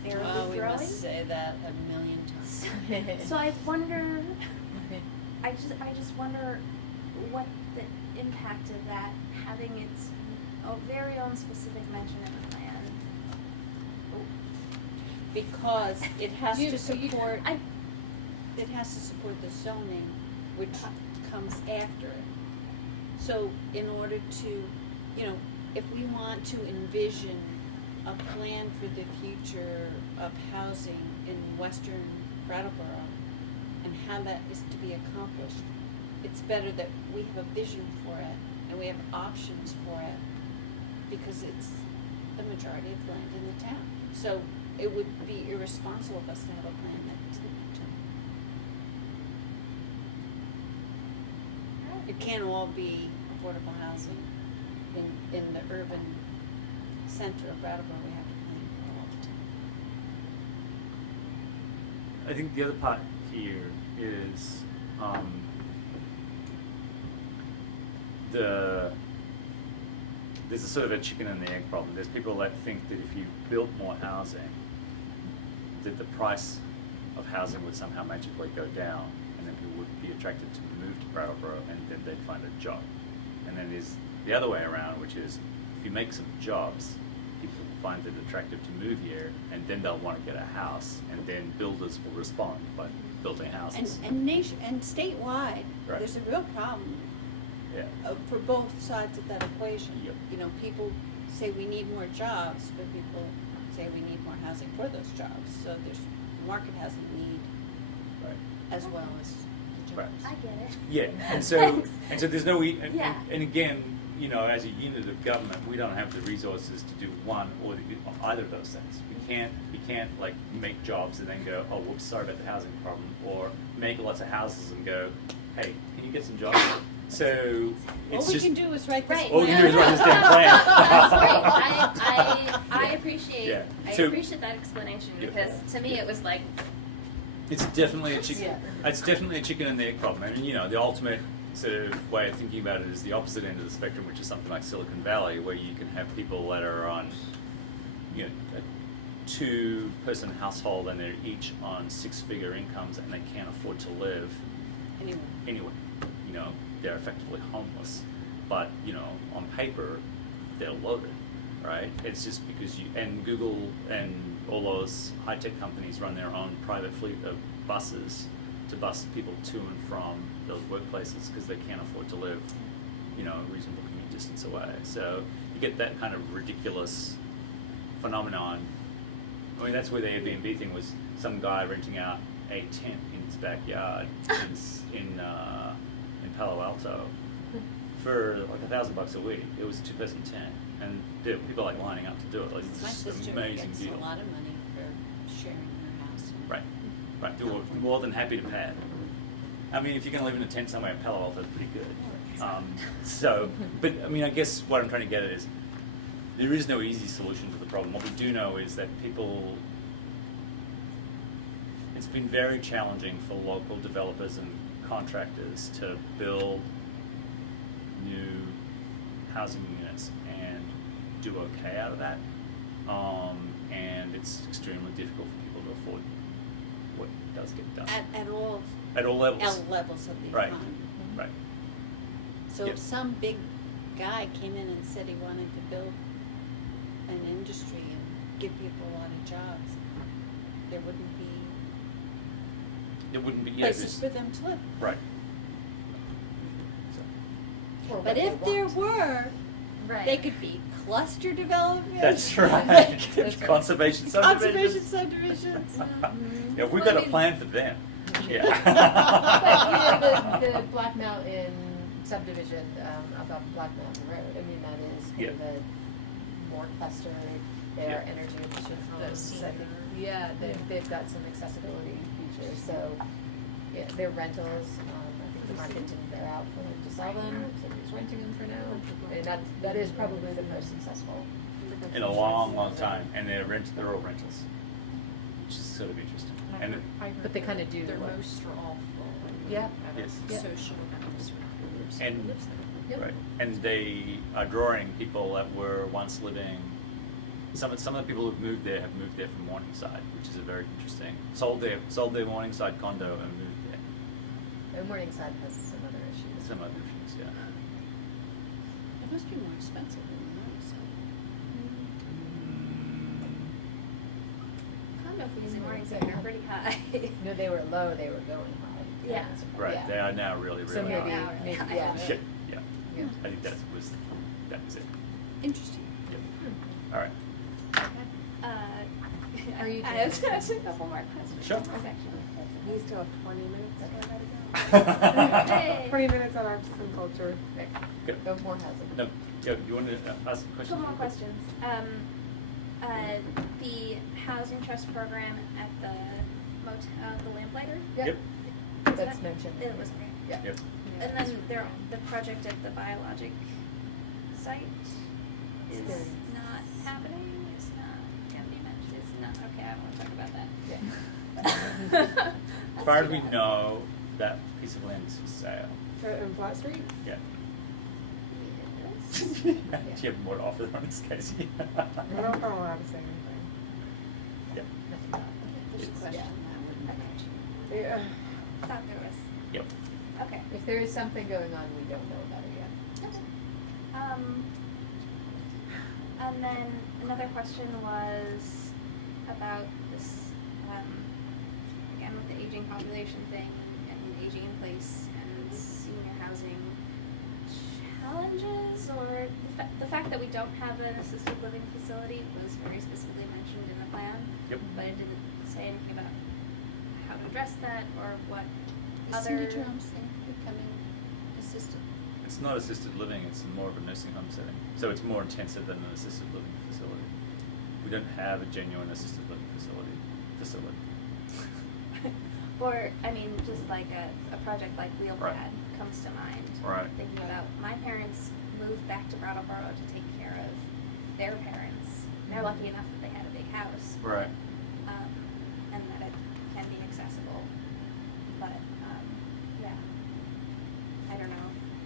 barely Oh, we growing? must say that a million times. So I wonder, I just wonder what the impact of that, having its very own specific mention in the plan. Because it has to support, I- it has to support the zoning, which comes after it. So in order to, if we want to envision a plan for the future of housing in western Brattleboro and how that is to be accomplished, it's better that we have a vision for it and we have options for it, because it's the majority of land in the town. So it would be irresponsible of us to have a plan that didn't. It can't all be affordable housing in the urban center of Brattleboro. We have to plan for all the time. I think the other part here is there's a sort of a chicken and the egg problem. There's people that think that if you built more housing, that the price of housing would somehow magically go down, and then people would be attracted to move to Brattleboro, and then they'd find a job. And then there's the other way around, which is if you make some jobs, people find it attractive to move here, and then they'll want to get a house, and then builders will respond by building houses. And statewide, Right. there's a real problem Yeah. for both sides of that equation. Yep. You know, people say we need more jobs, but people say we need more housing for those jobs. So there's, the market has a need Right. as well as the Right. jobs. I get it. Yeah, and so Thanks. there's no Yeah. and again, you know, as a unit of government, we don't have the resources to do one or either of those things. We can't like make jobs and then go, oh, whoops, sorry about the housing problem, or make lots of houses and go, hey, can you get some jobs? So All it's we just can do is write this Right. all we can do is write this damn That's plan. great. I appreciate Yeah. I So- appreciate that explanation, Yeah. because to me it was like, It's definitely a chicken. Yeah. It's definitely a chicken and the egg problem. I mean, you know, the ultimate sort of way of thinking about it is the opposite end of the spectrum, which is something like Silicon Valley, where you can have people that are on, you know, a two-person household, and they're each on six-figure incomes, and they can't afford to live anyway. anyway. You know, they're effectively homeless, but you know, on paper, they're loaded, right? It's just because and Google and all those high-tech companies run their own private fleet of buses to bus people to and from those workplaces because they can't afford to live, you know, a reasonable commute distance away. So you get that kind of ridiculous phenomenon. I mean, that's where the Airbnb thing was. Some guy renting out a tent in his backyard in Palo Alto for like $1,000 a week. It was a two-person tent, and there were people like lining up to do it. Like, it's My just sister an amazing gets deal. a lot of money for sharing her house. Right, right. They were more than happy to pay it. I mean, if you're going to live in a tent somewhere, Palo Alto is pretty good. So, but I mean, I guess what I'm trying to get at is there is no easy solution to the problem. What we do know is that it's been very challenging for local developers and contractors to build new housing units and do okay out of that. And it's extremely difficult for people to afford what does get done. At all At all levels. levels of the Right. economy. Right. So Yep. if some big guy came in and said he wanted to build an industry and give people a lot of jobs, there wouldn't be It wouldn't be places for them to live. right. Or But what if they there want. were, right. they could be cluster development. That's right. That's right. Conservation Conservation subdivisions. subdivisions. Yeah, we've Well, got I a mean- plan for them. But, Yeah. you know, the Black Mountain subdivision, above Black Mountain Road, I mean, that is kind of a more clustered, they are Yeah. energy efficient The homes, I think, senior. yeah, they've got some accessibility features, so, yeah, they're rentals, I think the market didn't bear out for them to sell them, so who's renting them for now, and that is probably the most successful. In a long, long time, and they're all rentals, which is sort of interesting. And But they kinda do They're what- most are all full. Yeah. Yes. Yeah. Social groups And- who lives there. Yep. right, and they are drawing people that were once living. Some of the people who've moved there have moved there from Morningside, which is a very interesting. Sold their Morningside condo and moved there. And Morningside has some other issues. Some other issues, yeah. It must be more expensive than Condo fees in Morningside are pretty high. No, they were low, they were going high. Yeah. That's a- Right, yeah. they are now really, really So high. maybe, Yeah. maybe, Yeah. yeah. Yeah, yeah. Yeah. I think that was it. Interesting. Yep. All right. Are Are you I have a couple more questions. Sure. in this section. We still have 20 minutes till I gotta go. Hey. 20 minutes on arts and culture. Good. Go more housing. No, yeah, you wanted to ask a question? Couple more questions. The housing trust program at the motel, the Lamplighter? Yep. Yep. Is That's that- mentioned. It was, okay. Yeah. Yep. And then the project at the biologic site is Experience. not happening, it's not gonna be mentioned, it's not, okay, I don't wanna talk about that. Yeah. As far as we know, that piece of land is for sale. In Flat Street? Yeah. Yes. Do you have more to offer on this, Casey? I don't know if I'm allowed to say anything. Yeah. There's a question I wouldn't mention. Yeah. Thought there was, Yep. okay. If there is something going on, we don't know about it yet. And then another question was about this, again with the aging population thing and aging in place and senior housing challenges, or the fact that we don't have an assisted living facility was very specifically mentioned in the plan. Yep. But it didn't say anything about how to address that or what Is other. Senator Holmes thing becoming assisted? It's not assisted living, it's more of a nursing home setting. So it's more intensive than an assisted living facility. We don't have a genuine assisted living facility. Or, I mean, just like a project like Wheelpad Right. comes to mind. Right. Thinking about my parents moved back to Brattleboro to take care of their parents. They're lucky enough that they had a big house. Right. And that it can be accessible. But, yeah. I don't know.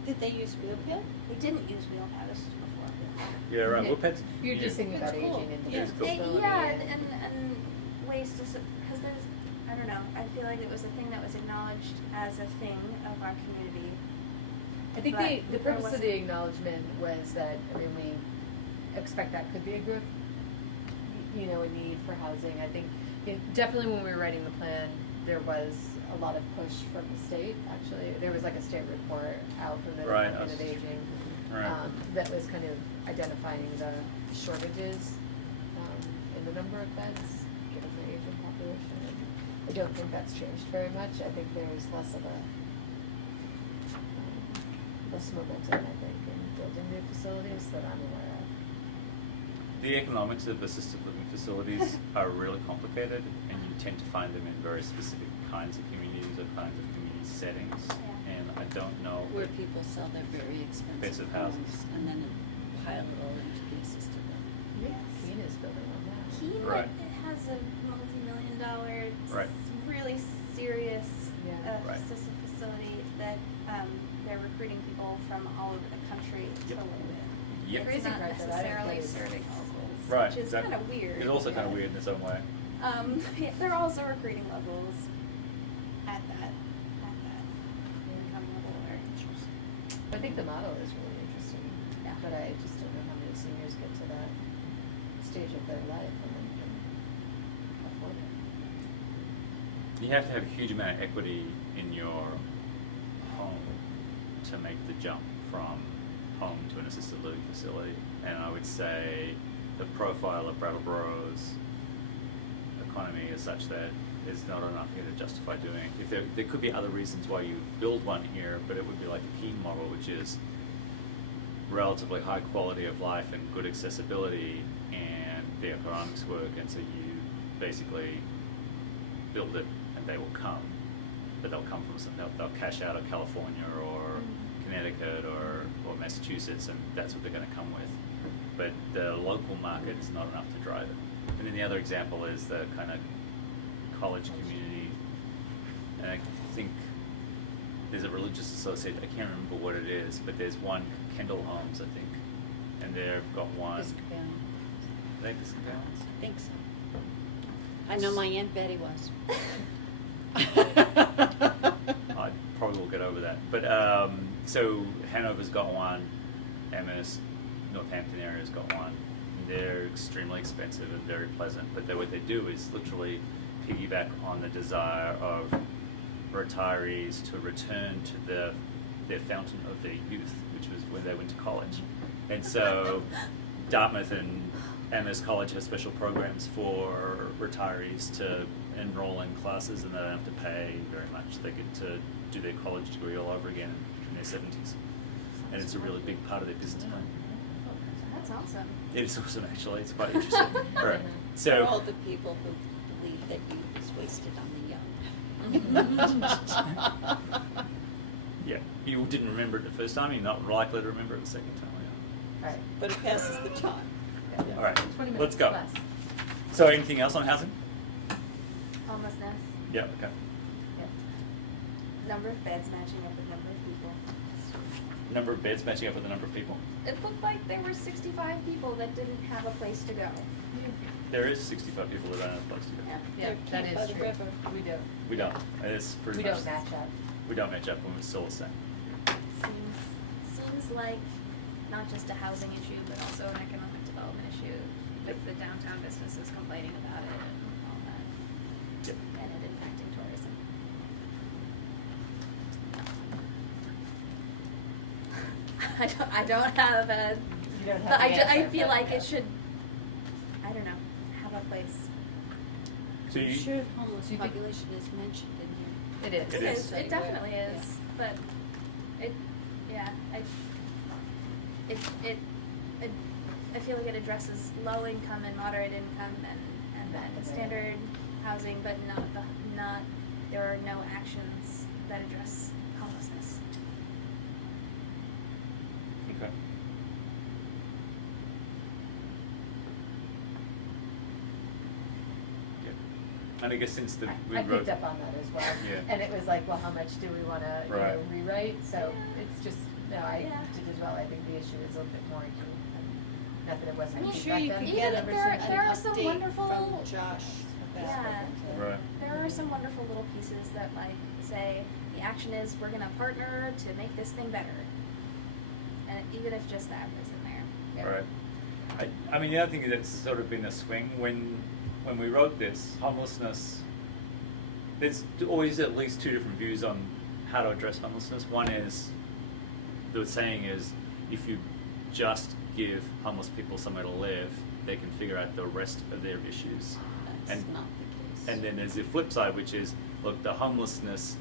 Did they use wheelchair? They didn't use Wheelpad, this was before. Yeah, right. Yeah. Well, pets. You're just thinking It's about cool. aging in the Yeah, it's cool. facility. Yeah, and ways to, because there's, I don't know, I feel like it was a thing that was acknowledged as a thing of our community. I think But the there purpose of wasn't- the acknowledgement was that, I mean, we expect that could be a growth, you know, a need for housing. I think definitely when we were writing the plan, there was a lot of push from the state, actually. There was like a state report out from the Right, Department of us. Aging, Right. that was kind of identifying the shortages, in the number of beds, given the aging population. And I don't think that's changed very much. I think there's less of a, less momentum, I think, in building new facilities that I'm aware of. The economics of assisted living facilities are really complicated, and you tend to find them in very specific kinds of communities or kinds of community settings. Yeah. And I don't know Where people sell their very expensive Expensive houses. homes and then pile it all into the assisted living. Yes. Keena's building on that. Keene Right. has a multi-million-dollar, Right. really serious Yeah. Right. assisted facility that they're recruiting people from all over the country Yep. to live in. Yep. It's Crazy not part that I don't necessarily get is- serving locals, Right, which is exactly. kind of weird. It's also kind of Yeah. weird in its own way. Yeah, they're also recruiting locals at that income level or. I think the model is really interesting, Yeah. but I just don't know how many seniors get to that stage of their life and then can afford it. You have to have a huge amount of equity in your home to make the jump from home to an assisted living facility. And I would say the profile of Brattleboro's economy is such that there's not enough here to justify doing. If there could be other reasons why you build one here, but it would be like the Keene model, which is relatively high quality of life and good accessibility, and the economics work, and so you basically build it and they will come, but they'll come from they'll cash out of California or Connecticut or Massachusetts, and that's what they're going to come with. But the local market is not enough to drive it. And then the other example is the kind of college community, and I think there's a religious association, I can't remember what it is, but there's one, Kendall Homes, I think, and they've got one. Episcopalian. Are they Episcopalian? I think so. I know my Aunt Betty was. I probably will get over that. But so Hanover's got one, Amherst, Northampton area's got one. They're extremely expensive and very pleasant, but what they do is literally piggyback on the desire of retirees to return to their fountain of their youth, which was when they went to college. And so Dartmouth and Amherst College have special programs for retirees to enroll in classes and they don't have to pay very much. They get to do their college degree all over again in their 70s. And it's a really big part of their business plan. That's awesome. It is awesome, actually. It's quite interesting. All right. For So, all the people who believe that youth is wasted on the young. yeah, you didn't remember it the first time. You're not likely to remember it the second time. Right. But it passes the time. Yeah. All right. 20 minutes Let's go. less. So, anything else on housing? Homelessness. Yeah. Okay. Number of beds matching up with number of people. Number of beds matching up with the number of people. It looked like there were 65 people that didn't have a place to go. There is 65 people that don't have a place to go. Yeah, that Camped by is the true. river. We do. We don't. It's pretty We much. don't match up. We don't match up when we're still the same. Seems like not just a housing issue, but also an economic development issue with the downtown businesses complaining about it and all that, Yep. and it impacting tourism. I don't have a. You don't have But the I answer, feel but like yeah. it should. I don't know. Have a place. So I'm you. sure homeless you think- population is mentioned in here. It is. It is. It definitely is. But it, yeah, I feel like it addresses low income and moderate income and then standard housing, but not there are no actions that address homelessness. Okay. Yeah. And I guess since we I wrote. picked up on that as well. Yeah. And it was like, well, how much do we want to Right. rewrite? So it's just, no, I Yeah. did as well. I think the issue is a little bit more acute. Not that it wasn't I'm acute sure back you then. could Even get if there are some update wonderful from Josh about Yeah. Right. There are some wonderful little pieces that like say the action is we're gonna partner to make this thing better, and even if just that isn't there. Yeah. Right. I mean, the other thing that's sort of been a swing when we wrote this homelessness. There's always at least two different views on how to address homelessness. One is the saying is if you just give homeless people somewhere to live, they can figure out the rest of their issues. That's And- not the case. And then there's the flip side, which is, look, the homelessness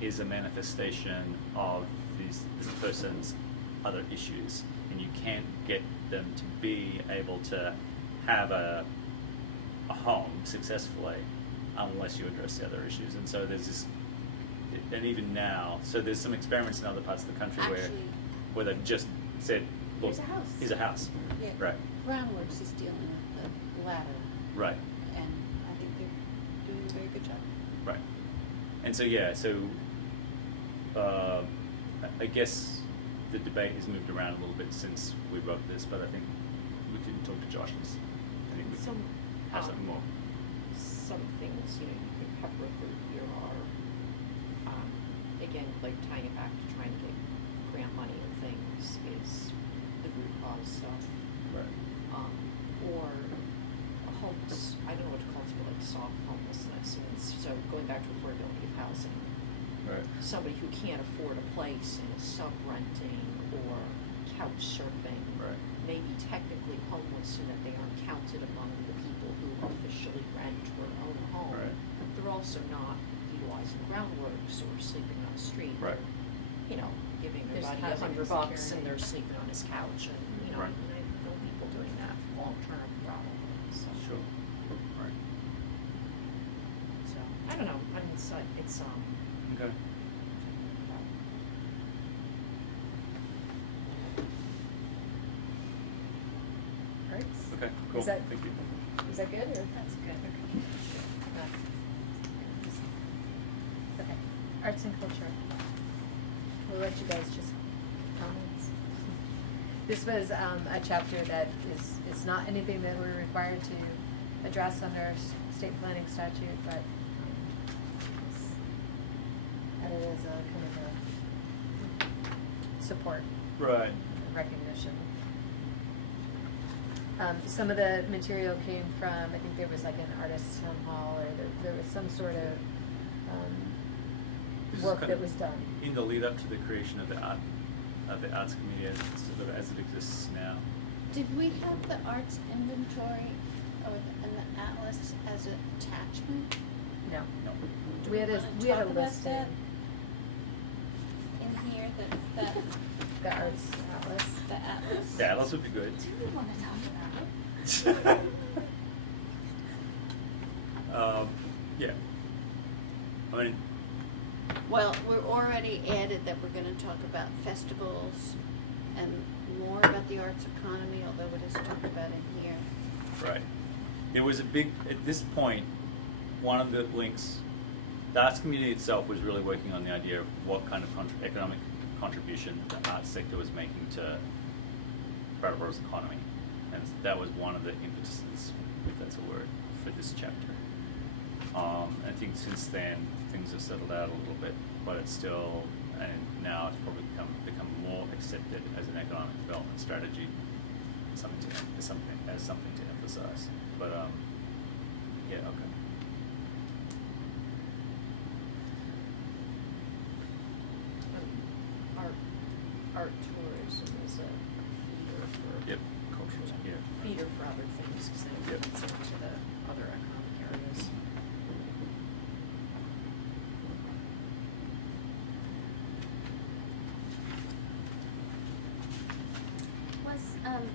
is a manifestation of this person's other issues, and you can't get them to be able to have a home successfully unless you address the other issues. And so there's this, and even now, so there's some experiments in other parts of the country Actually, where they've just said, look, Here's a house. here's a house. yeah, Right, Groundworks is dealing with the latter, right. and I think they're doing a very good job. Right. And so, yeah, I guess the debate has moved around a little bit since we wrote this, but I think we can talk to Josh. I think we can Some, have something more. some things, you could pepper through here are, again, like tying it back to trying to get grant money and things is the root cause stuff. Right. Or a homeless, I don't know what to call it, but like soft homelessness. And so going back to affordability of housing, Right. somebody who can't afford a place and is sub-renting or couch surfing Right. may be technically homeless in that they aren't counted among the people who officially rent or own a home. Right. They're also not utilizing groundworks or sleeping on the street. Right. You know, giving There's everybody housing $100 and insecurity. they're sleeping on his couch and, you know, Right. and I know people doing that long-term probably, so. Sure. Right. So, I don't know, I mean, it's Okay. Right. Okay, cool. Is that- Thank you. Is that good or? That's good. Okay. Arts and culture. We'll let you guys just comments. This was a chapter that is not anything that we're required to address under state planning statute, but it's added as a kind of a support, Right. recognition. Some of the material came from, I think there was like an artist town hall, or there was some sort of This is work kind that of was done. in the lead up to the creation of the arts committee as it exists now. Did we have the arts inventory and the atlas as an attachment? We had a talk about listing. that in here, that The arts atlas. the atlas? The atlas would be good. Do we wanna talk about it? Yeah. I mean, Well, we're already added that we're gonna talk about festivals and more about the arts economy, although it is talked about in here. right. There was a big, at this point, one of the links, the arts community itself was really working on the idea of what kind of economic contribution the arts sector was making to Brattleboro's economy. And that was one of the impetuses, if that's a word, for this chapter. I think since then, things have settled out a little bit, but it's still, and now it's probably become more accepted as an economic development strategy, something to emphasize. But yeah, okay. Art tourism is a feeder for. Yep, cultural, yeah. Feeder for other things, because then Yep. it gets into the other economic areas.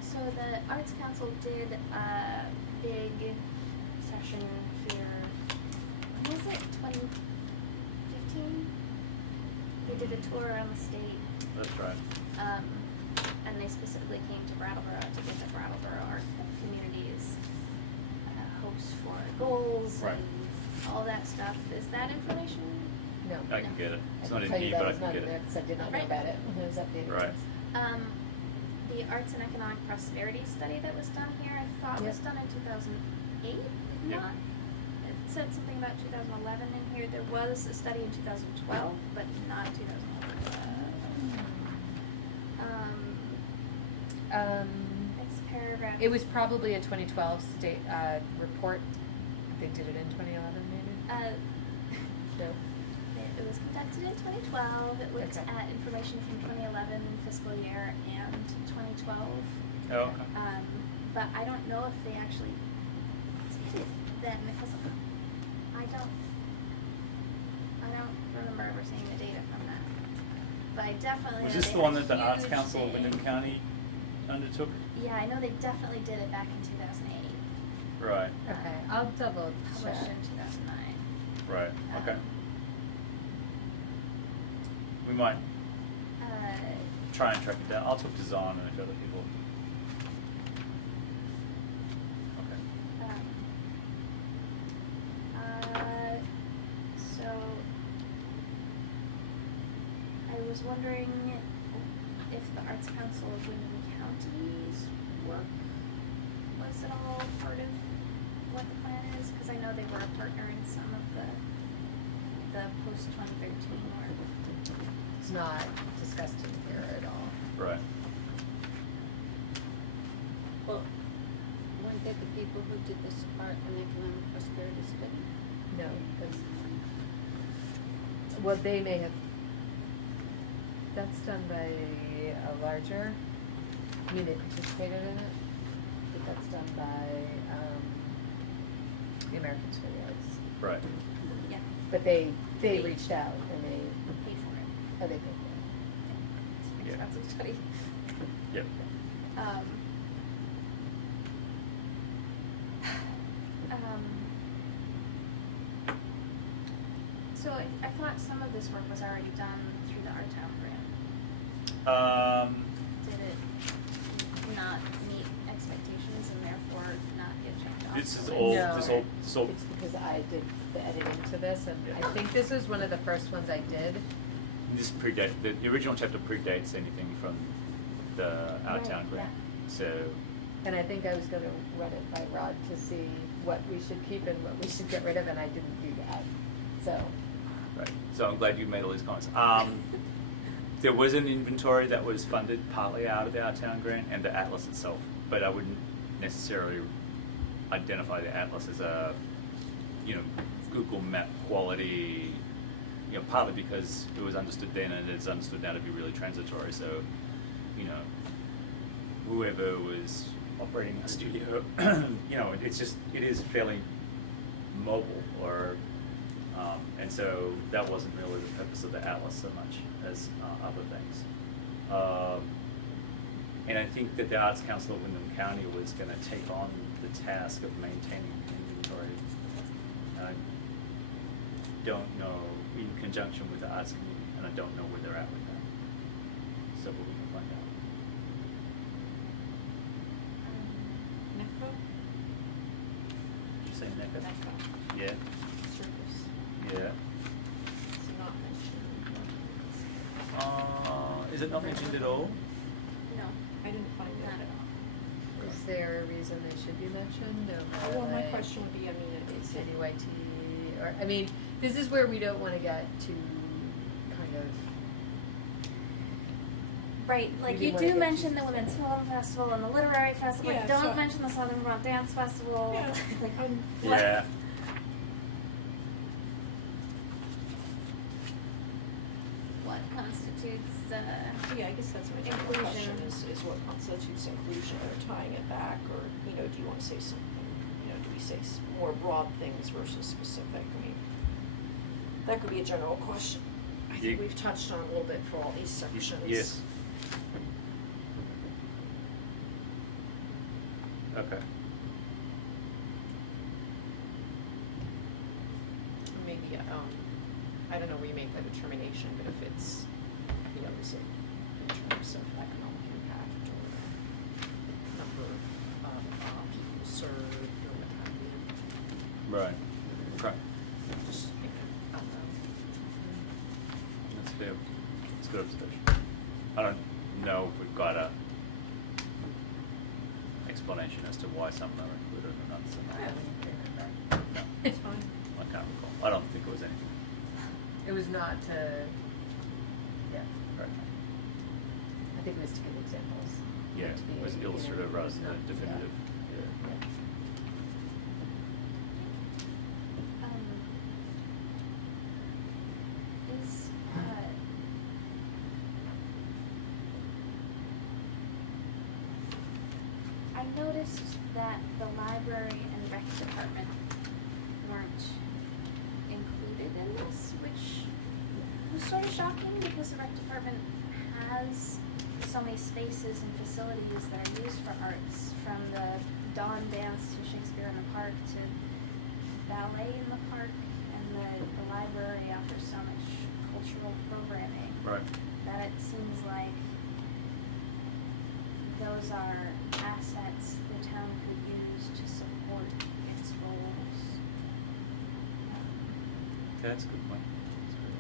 So the Arts Council did a big session here, when was it, 2015? They did a tour around the state. That's right. And they specifically came to Brattleboro to get the Brattleboro art community's hopes for goals Right. and all that stuff. Is that information? No. I can get it. It's I not can in tell you here, that but I it's can not get in there it. because I did not know Right. about it when it was updated. Right. The Arts and Economic Prosperity study that was done here, I thought was Yep. done in 2008, Yep. not? It said something about 2011 in here. There was a study in 2012, but not 2011. It's paragraph. It was probably a 2012 state report. They did it in 2011, maybe. No. It was conducted in 2012. It looked Okay. at information from 2011 fiscal year and 2012. Oh, okay. But I don't know if they actually did it then, because I don't remember ever seeing the data from that. But I definitely Was know this they the had one a that the Arts huge Council of thing. Wyndham County undertook? Yeah, I know they definitely did it back in 2008. Right, Okay, I'll double Published check. in 2009. right, okay. Um, We might Uh, try and track it down. I'll talk to Zahn and a few other people. Okay. So I was wondering if the Arts Council of Wyndham County's work was at all part of what the plan is, because I know they were a partner in some of the post 2013 work. It's not discussed in here at all. Right. Well, weren't they the people who did this art and economic prosperity study? No, because, well, they may have, that's done by a larger, I mean, they participated in it, but that's done by, the Americans for the Arts. Right. Yeah, But they reached out and they, paid for it. oh, they paid It's an Yeah. expensive study. Yep. Um, so I thought some of this work was already done through the Art Town grant. Did it not meet expectations and therefore not get checked off? This is the all, list? No. this all, It's because I did the editing to this, and Yeah. I think this was one of the first ones I did. this the original chapter predates anything from the Our Town Right, grant. So, And I think I was gonna run it by Rod to see what we should keep and what we should get rid of, and I didn't do that, so. right. So I'm glad you made all these comments. There was an inventory that was funded partly out of the Our Town grant and the atlas itself, but I wouldn't necessarily identify the atlas as a, Google Map quality, partly because it was understood then and it's understood now to be really transitory. So, whoever was operating a studio, it is fairly mobile, or And so that wasn't really the purpose of the atlas so much as other things. And I think that the Arts Council of Wyndham County was going to take on the task of maintaining inventory. I don't know, in conjunction with the arts community, and I don't know where they're at with that. So we can find out. NECO? Did you say NECA? NECO. Yeah. Service. Yeah. It's not mentioned. Is it not mentioned at all? No. I didn't find it. Not at all. Is there a reason they should be mentioned, or Well, my like question would be, I mean, is it, CDYT, or, I mean, this is where we don't wanna get too kind of, Right, like We you do do wanna get mention to the Women's Film Festival and the Literary Festival, Yeah, like don't so- mention the Southern Vermont Dance Festival. Yeah, Like, what- Yeah. what constitutes, yeah, I guess that's my general question, is what constitutes inclusion, or tying it back, or, you know, do you wanna say something, you know, do we say more broad things versus specific, I mean, that could be a general question. I think You- we've touched on a little bit for all these sections. Yes. Okay. Maybe, I don't know where you make that determination, but if it's, you know, is it in terms of economic impact or number of people served or what have you, Right. Okay. just thinking out loud. That's fair. It's a good observation. I don't know if we've got a explanation as to why some are included or not. So I don't even remember. no, It's fine. I can't recall. I don't think it was anything. It was not to, yeah, Right. I think it was to give examples. Yeah, To be, it was you know, illustrative it rather was than not- definitive. Yeah. is, I noticed that the library and rec department weren't included in this, which was sort of shocking because the rec department has so many spaces and facilities that are used for arts, from the dawn dance to Shakespeare in the Park to ballet in the park, and the library offers so much cultural programming Right. that it seems like those are assets the town could use to support its goals. Okay, that's a good point. That's good.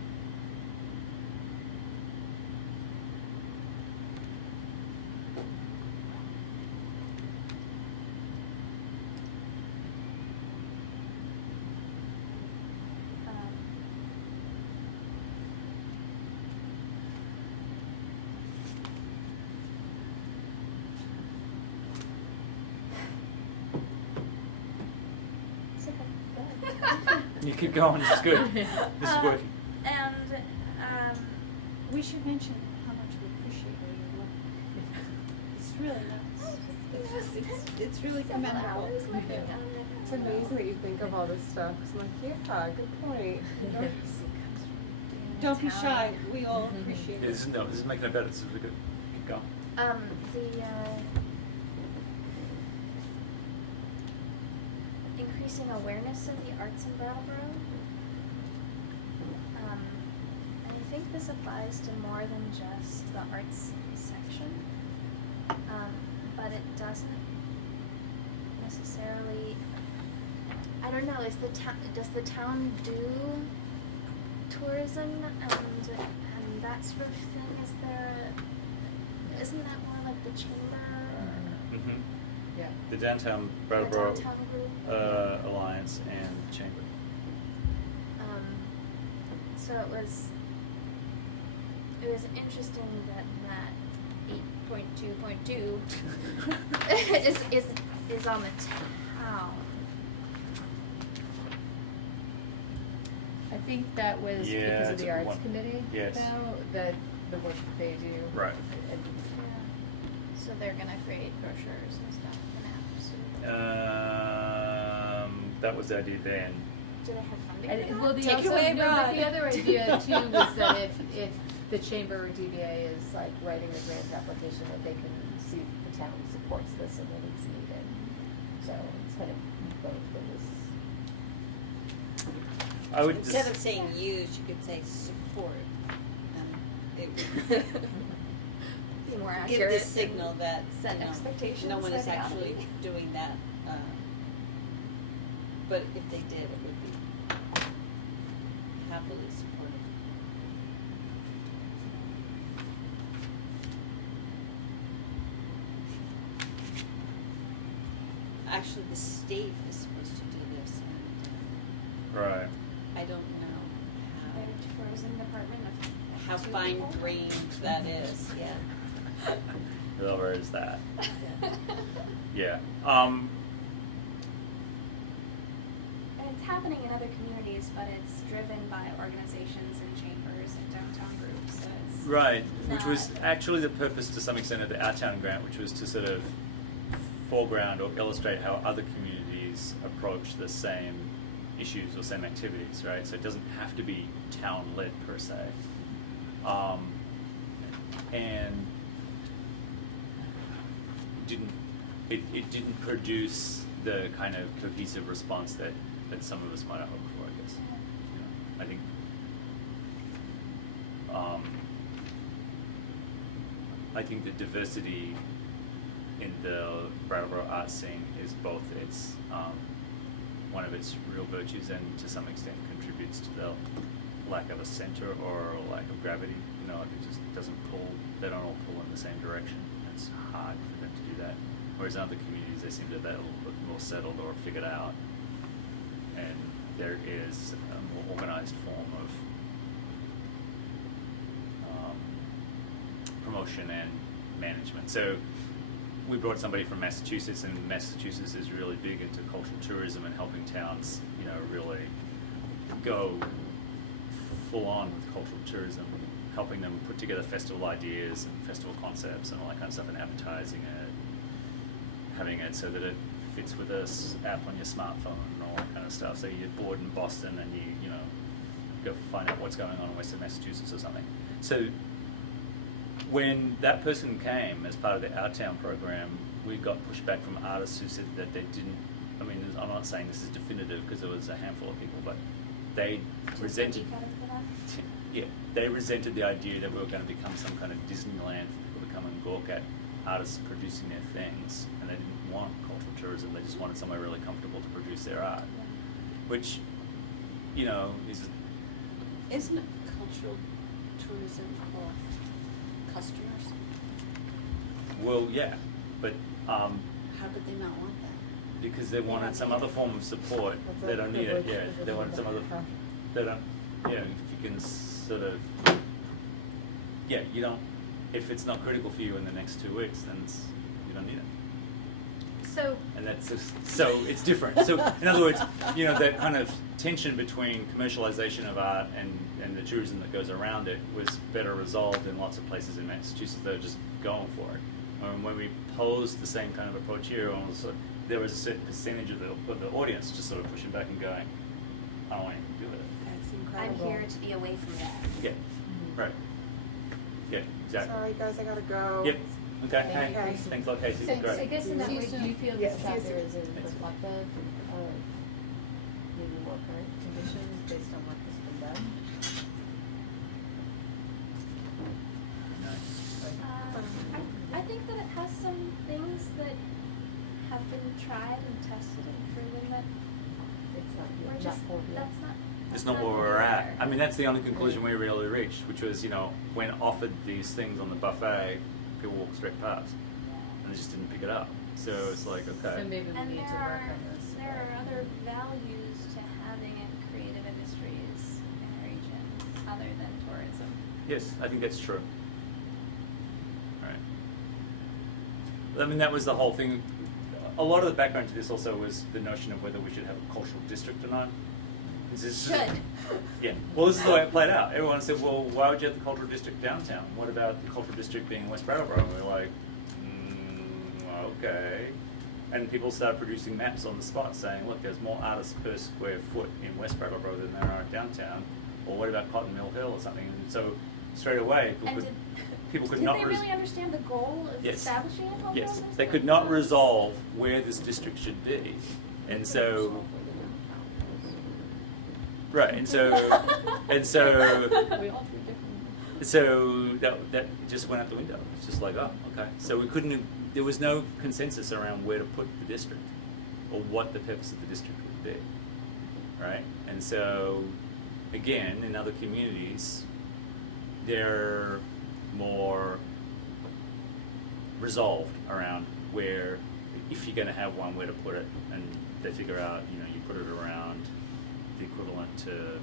It's okay. You keep going. This is good. This is working. And We should mention how much we appreciate your work. It's really nice. It's really several commendable. hours working on it. It's amazing that you think of all this stuff. 'Cause I'm like, yeah, good point. Don't be shy, we all appreciate Yeah, it. this is making it better. This is really good. Keep going. Increasing awareness of the arts in Brattleboro. And I think this applies to more than just the arts section. But it doesn't necessarily, I don't know, does the town do tourism and that sort of thing? Isn't that more like the chamber or Mm-hmm. Yeah. The Downtown the Brattleboro downtown group? Alliance and Chamber. So it was interesting that 8.2.2 is on the town. I think that was Yeah, because of it's the a arts one- committee, yes. though, that the work that they do. Right. And So they're gonna create brochures and stuff and apps. That was the idea then. Do they have funding And, for that? well, the Take also, away no, but the Rod. other idea too was that if the chamber or DBA is like writing a grant application, that they can see if the town supports this and that it's needed. So it's kind of both of this. I would Instead just, of saying use, you could say support. It would Be more give accurate. the signal that, set you know, expectations no one where is they ought to actually be. doing that. But if they did, it would be happily supported. Actually, the state is supposed to do this, and right. I don't know Their tourism department of how 2 fine people. grained that is, yeah. Where is that? Yeah. And it's happening in other communities, but it's driven by organizations and chambers and downtown groups, so it's Right, which was not- actually the purpose to some extent of the Our Town grant, which was to sort of foreground or illustrate how other communities approach the same issues or same activities, right? So it doesn't have to be town-led per se. And it didn't produce the kind of cohesive response that some of us might have hoped for, I guess. You know, I think I think the diversity in the Brattleboro art scene is both its one of its real virtues and to some extent contributes to the lack of a center or lack of gravity. You know, like it just doesn't pull, they don't all pull in the same direction. It's hard for them to do that. Whereas in other communities they seem to have that a little bit more settled or figured out. And there is a more organized form of promotion and management. So we brought somebody from Massachusetts, and Massachusetts is really big into cultural tourism and helping towns, you know, really go full on with cultural tourism, helping them put together festival ideas and festival concepts and all that kind of stuff, and advertising it, having it so that it fits with this app on your smartphone and all that kind of stuff. So you're bored in Boston and you know, go find out what's going on in Western Massachusetts or something. So when that person came as part of the Our Town program, we got pushback from artists who said that they didn't, I mean, I'm not saying this is definitive because there was a handful of people, but they resented, Cookie cutter for that? yeah, they resented the idea that we were going to become some kind of Disneyland for people to come and gawk at artists producing their things, and they didn't want cultural tourism, they just wanted somewhere really comfortable to produce their art, which, you know, is... Isn't it cultural tourism for customers? Well, yeah, but How could they not want that? because they wanted some other form of support, That's they a don't need it, privilege yeah, they position wanted some that other, you have. they don't, you know, you can sort of, yeah, you don't, if it's not critical for you in the next 2 weeks, then you don't need it. So, And that's just, so it's different. So in other words, you know, that kind of tension between commercialization of art and the tourism that goes around it was better resolved in lots of places in Massachusetts that are just going for it. When we posed the same kind of approach here, there was a certain percentage of the audience just sort of pushing back and going, I don't want anything to do with it. That's I'm incredible. here to be away from that. Yeah, right. Yeah, exactly. Sorry guys, I gotta go. Yep, okay, Thank hey, you, Casey. thanks a lot, Casey, so great. I guess in that way, do you feel Yeah, this see you chapter soon. is reflective of maybe more current conditions based on what has been done? I think that it has some things that have been tried and tested and proven that It's not, we're not just, for you. that's not. It's not where we're at. I mean, that's the only conclusion we really reached, which was, you know, when offered these things on the buffet, people walked straight past, and they just didn't pick it up. So it's like, okay. So maybe we And need to work on this. there are other values to having a creative industries in our region other than tourism. Yes, I think that's true. All right. I mean, that was the whole thing. A lot of the background to this also was the notion of whether we should have a cultural district or not. Should. Yeah. Well, this is the way it played out. Everyone said, well, why would you have the cultural district downtown? What about the cultural district being in West Brattleboro? And we were like, okay. and people started producing maps on the spot saying, look, there's more artists per square foot in West Brattleboro than there are downtown, or what about Cotton Mill Hill or something? And so straight away, people could not Did they really understand the goal of Yes. establishing a home yes, business? they could not resolve where this district should be, and so right, and so We all do different. so that just went out the window. It's just like, oh, okay. So we couldn't. There was no consensus around where to put the district, or what the purpose of the district would be, right? And so, again, in other communities, they're more resolved around where, if you're going to have one, where to put it, and they figure out, you put it around the equivalent to,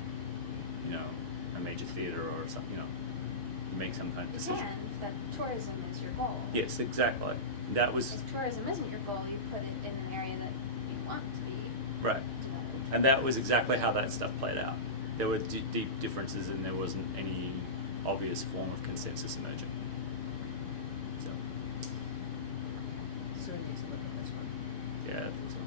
a major theater or something, you make some kind of decision. You can, if that tourism is your goal. Yes, exactly. That was If tourism isn't your goal, you put it in an area that you want to be right, developed. and that was exactly how that stuff played out. There were deep differences, and there wasn't any obvious form of consensus emerging. So, So we need to look at this one. yeah, I think so.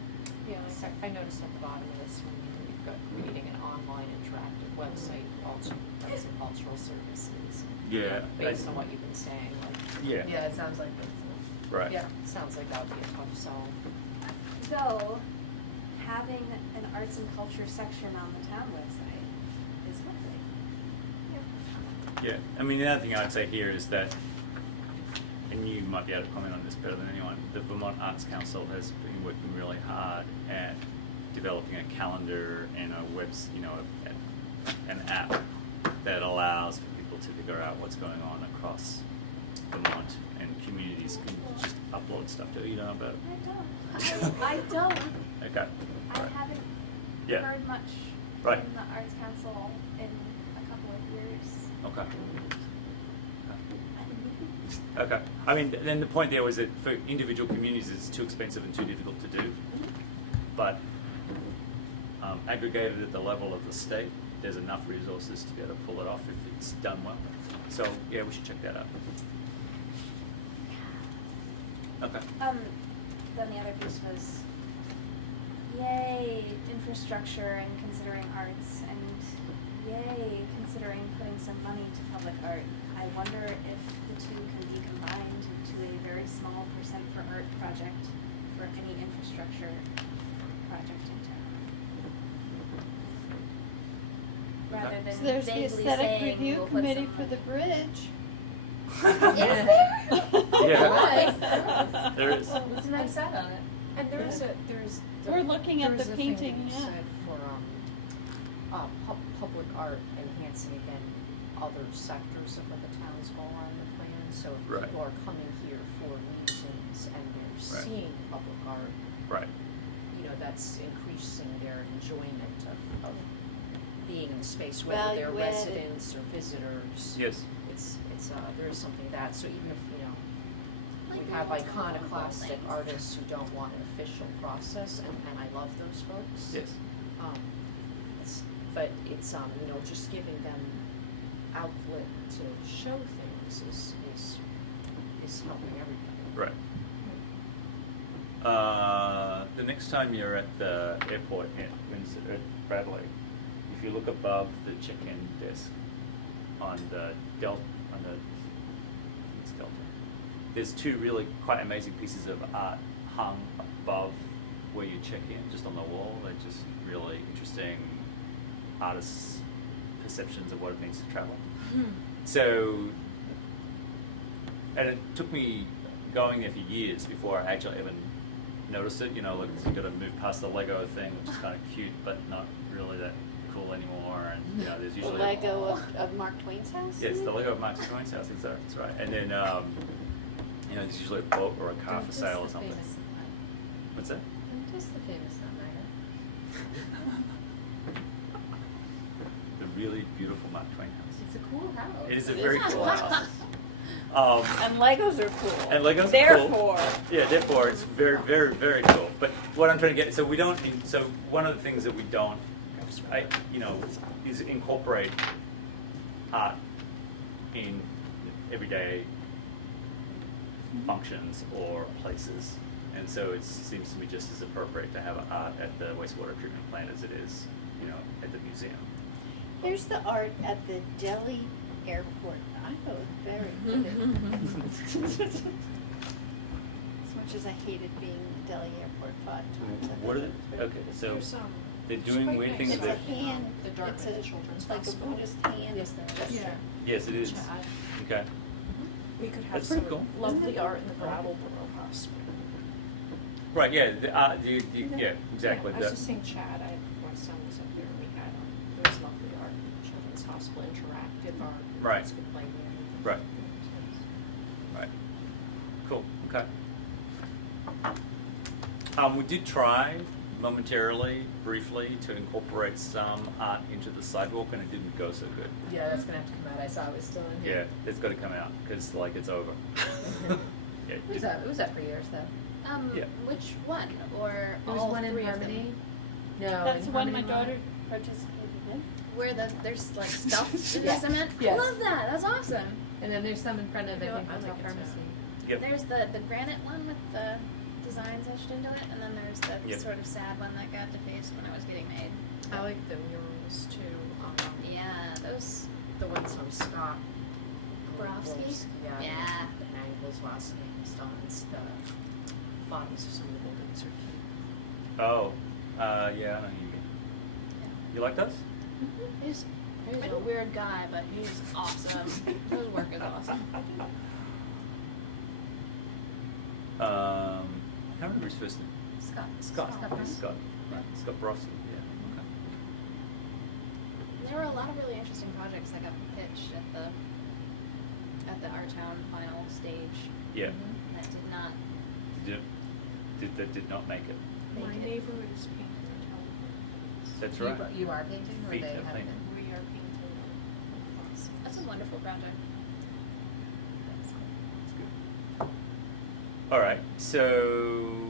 Yeah, I noticed at the bottom of this one, we've got creating an online interactive website for arts and cultural services. Yeah, Based on what you've been saying, like, Yeah. Yeah, it sounds like that's. Right. Yeah. sounds like that would be a tough sell. Though, having an arts and culture section on the town website is lovely. Yeah, I mean, the other thing I'd say here is that, and you might be able to comment on this better than anyone, the Vermont Arts Council has been working really hard at developing a calendar and an app that allows for people to figure out what's going on across Vermont, and communities can just upload stuff to it. You know about it? I don't. Okay. I Right. haven't Yeah. heard much Right. from the Arts Council in a couple of years. Okay. Okay. I mean, then the point there was that for individual communities, it's too expensive and too difficult to do. But aggregated at the level of the state, there's enough resources to be able to pull it off if it's done well. So yeah, we should check that out. Okay. Then the other piece was, yay, infrastructure and considering arts, and yay, considering putting some money to public art. I wonder if the two can be combined into a very small percent for art project for any infrastructure project in town. Rather than So there's the vaguely aesthetic saying review we'll put committee some for the money. bridge. Is there? Yeah. There is. It's a nice set on it. And there's We're looking at there's the a thing painting, that you yeah. said for public art enhancing again other sectors of what the town's goal on the plan. So if Right. people are coming here for reasons and they're Right. seeing public art, Right. that's increasing their enjoyment of being in the space, whether they're Value added. residents or visitors. Yes. It's there is something to that. So even if Like we have we want to iconoclastic things. artists who don't want an official process, and I love those folks. Yes. But it's just giving them outlet to show things is helping everybody. Right. The next time you're at the airport at Bradley, if you look above the check-in desk on the Delta, it's Delta, there's two really quite amazing pieces of art hung above where you check in, just on the wall. They're just really interesting artists' perceptions of what it means to travel. So, and it took me going there for years before I actually even noticed it. Like you got to move past the Lego thing, which is kind of cute, but not really that cool anymore. And there's The usually Lego of Mark Twain's house? yes, the Lego of Mark Twain's house. That's right. And then there's usually a boat or a car for sale or something. What's that? Don't diss the famous Sunlighter. The really beautiful Mark Twain house. It's a cool house. It is a It very is. cool house. And Legos are cool. And Legos are cool. Therefore. Yeah, therefore it's very, very, very cool. But what I'm trying to get, so one of the things that we don't, is incorporate art in everyday functions or places. And so it seems to me just as appropriate to have art at the wastewater treatment plant as it is, you know, at the museum. Here's the art at the Delhi airport. I thought it was very good. As much as I hated being in the Delhi airport 5 times. I What are thought they? it was very Okay, good. so There's, they're it's doing quite weird nice. things It's that. a hand, The it's Dartmouth Children's like a Hospital. Buddhist hand. Yes, there is. Yeah. Yes, it is. Chad. Okay. We could have That's some pretty cool. lovely art in the Brattleboro hospital. Right. Yeah. Yeah. Exactly. Yeah, I was just saying, Chad, my son was up there and we had, there was lovely art in the Children's Hospital, interactive art. Right. Kids could play with it. Right. It was nice. Right. Cool. Okay. We did try momentarily, briefly, to incorporate some art into the sidewalk, and it didn't go so good. Yeah, that's gonna have to come out. I saw it was still in Yeah, here. it's got to come out because like it's over. Yeah, It was up. It was up for years though. Yeah. Which one, or There was all one in three of Harmony. them? No, That's in the one my Harmony daughter participated in. Where there's like stuff in Yeah. the cement? Yes. Love that, that's awesome. And then there's some in front of, I You know, think, I Hotel like it Pharmacy. Yep. There's the granite one with the designs etched into it, and then there's the Yep. sort of sad one that got defaced when it was getting made. I like the murals too, Yeah, those, the ones from Scott. Borowski? Yeah. Yeah. The Mangles last names, Don's, the bottoms of some of the buildings are cute. Oh, yeah, I know you mean. You like those? he's a weird guy, but he's awesome. His work is awesome. I can't remember his first name. Scott. Scott. Scott. Yes, Scott. Right. Scott Borowski. Yeah. Okay. There were a lot of really interesting projects that got pitched at the Our Town final stage Yeah. that did not That did not make it. make My it. neighborhood is painting on telephone. That's right. You are painting, or Feet they of have paint. been? We are painting on lots. That's a wonderful project. That's good. All right. So,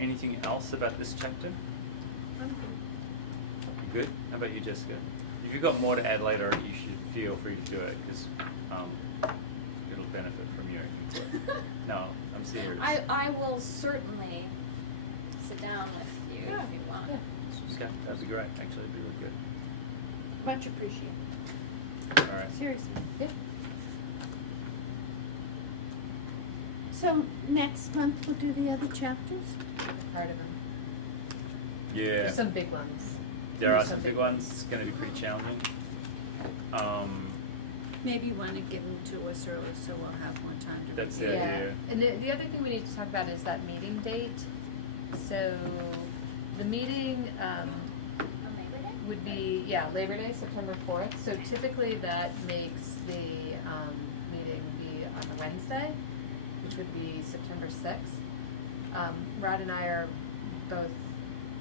anything else about this chapter? I'm good. You good? How about you, Jessica? If you've got more to add later, you should feel free to do it because it'll benefit from your input. No, I'm serious. I will certainly sit down with you Yeah. if you want. Okay, that'd be great. Actually, it'd be really good. Much appreciated. All right. Seriously. Yeah. So next month we'll do the other chapters? Part of them. Yeah. There's some big ones. There are There's some big ones. It's going to be pretty challenging. Maybe you want to give them to us early so we'll have more time to That's review. the idea. And the other thing we need to talk about is that meeting date. So the meeting On Labor Day? would be, Labor Day, September 4th. So typically that makes the meeting be on a Wednesday, which would be September 6th. Rod and I are both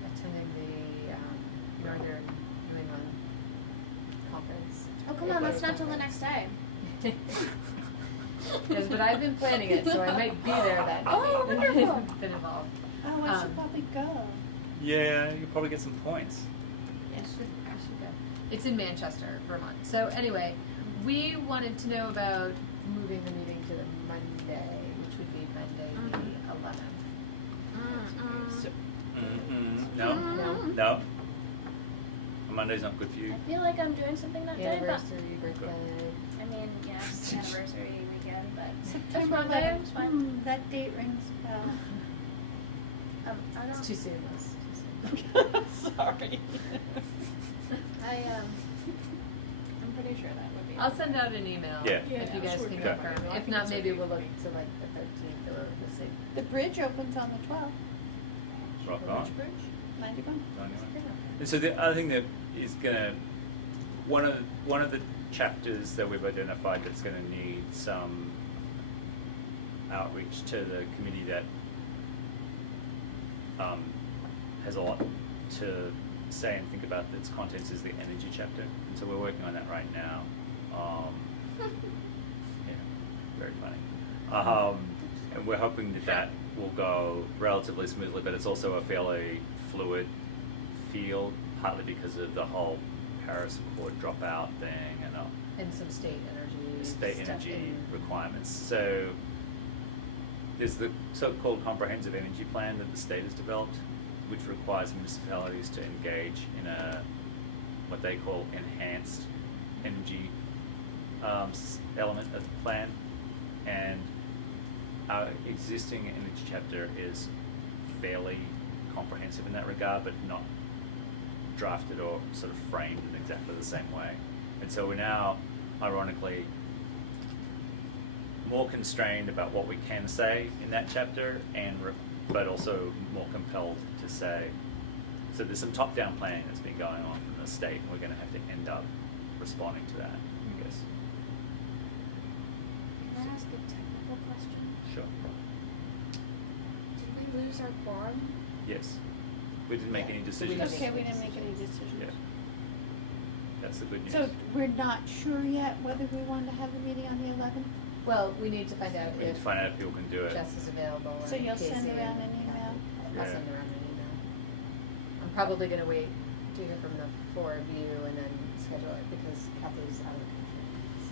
attending the Northern New England Conference. Oh, come on, that's not till the next day. Yes, but I've been planning it, so I might be there that night. Oh, wonderful. Been involved. Oh, I should Um, probably go. Yeah, you probably get some points. I should go. It's in Manchester, Vermont. So anyway, we wanted to know about moving the meeting to the Monday, which would be Monday the 11th. So, No? No. No? Monday's not good for you? I feel like I'm doing something that day, but Anniversary, birthday. I mean, yes, anniversary weekend, but September that's Monday, 11th. it's fine. That date rings a bell. I don't. It's too soon. It's too soon. Sorry. I'm pretty sure that would be. I'll send out an email Yeah. if you guys sure, can yeah. confirm. I If think not, it's maybe okay we'll for look me. to like the 13th or we'll see. The bridge opens on the 12th. Rock on. Which bridge? 91. And so the other thing that is gonna, one of the chapters that we've identified that's gonna need some outreach to the committee that has a lot to say and think about its contents is the energy chapter. And so we're working on that right now. Yeah, very funny. And we're hoping that that will go relatively smoothly, but it's also a fairly fluid field, partly because of the whole Paris Accord dropout thing and And some state energy state stuff energy in- requirements. So There's the so-called comprehensive energy plan that the state has developed, which requires municipalities to engage in what they call enhanced energy element of the plan, and our existing energy chapter is fairly comprehensive in that regard, but not drafted or sort of framed in exactly the same way. And so we're now, ironically, more constrained about what we can say in that chapter, but also more compelled to say. So there's some top-down planning that's been going on from the state, and we're going to have to end up responding to that, I guess. Can I ask a technical question? Sure. Did we lose our quorum? Yes. We didn't make Yeah. any We decisions. didn't Okay, make we any didn't make any decisions. Yeah. That's the good news. So we're not sure yet whether we want to have a meeting on the 11th? Well, we need to find out We need if to find out if people can do it. Jess is available and So you'll send Casey around and an email? Kathy. I'll Yeah. send around an email. I'm probably gonna wait to hear from the four of you and then schedule it because Kathy's out of the country, so.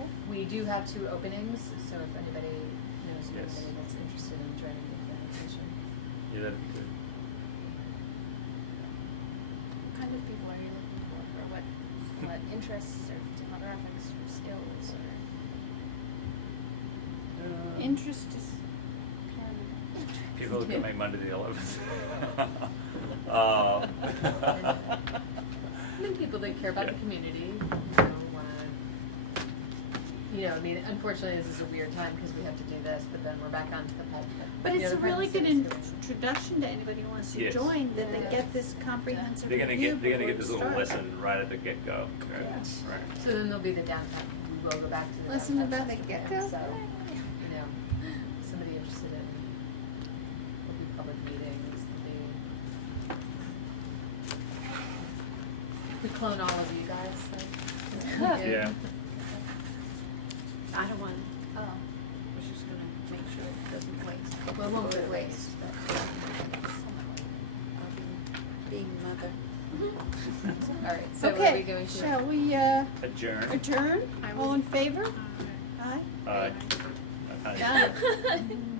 Okay. We do have 2 openings, so if anybody knows of Yes. anybody that's interested in joining the organization. Yeah, that'd be good. What kind of people are you looking for, or what interests or demographics or skills or? Interest is People who can make Monday the 11th. I think people that care about the Yeah. community, I mean, unfortunately, this is a weird time because we have to do this, but then we're back onto the pub. But you know, it's a the really good pregnancy is introduction to anybody who wants to Yes. join, that they Yeah. get this comprehensive They're gonna review get before this we little start. lesson right at the get-go. Right. Yeah. Right. So then there'll be the downtown, we will go back to the Lesson downtown about the master plan, get-go? So, somebody interested in, there'll be public meetings, we clone all of you guys, so. Yeah. I don't want, Oh. I was just gonna make sure it doesn't waste. Well, it won't be waste, but, I'll be being mother. all right, so are we Okay, going to? shall we Adjourn. adjourn? I All will- in favor? Aye? Aye. Done.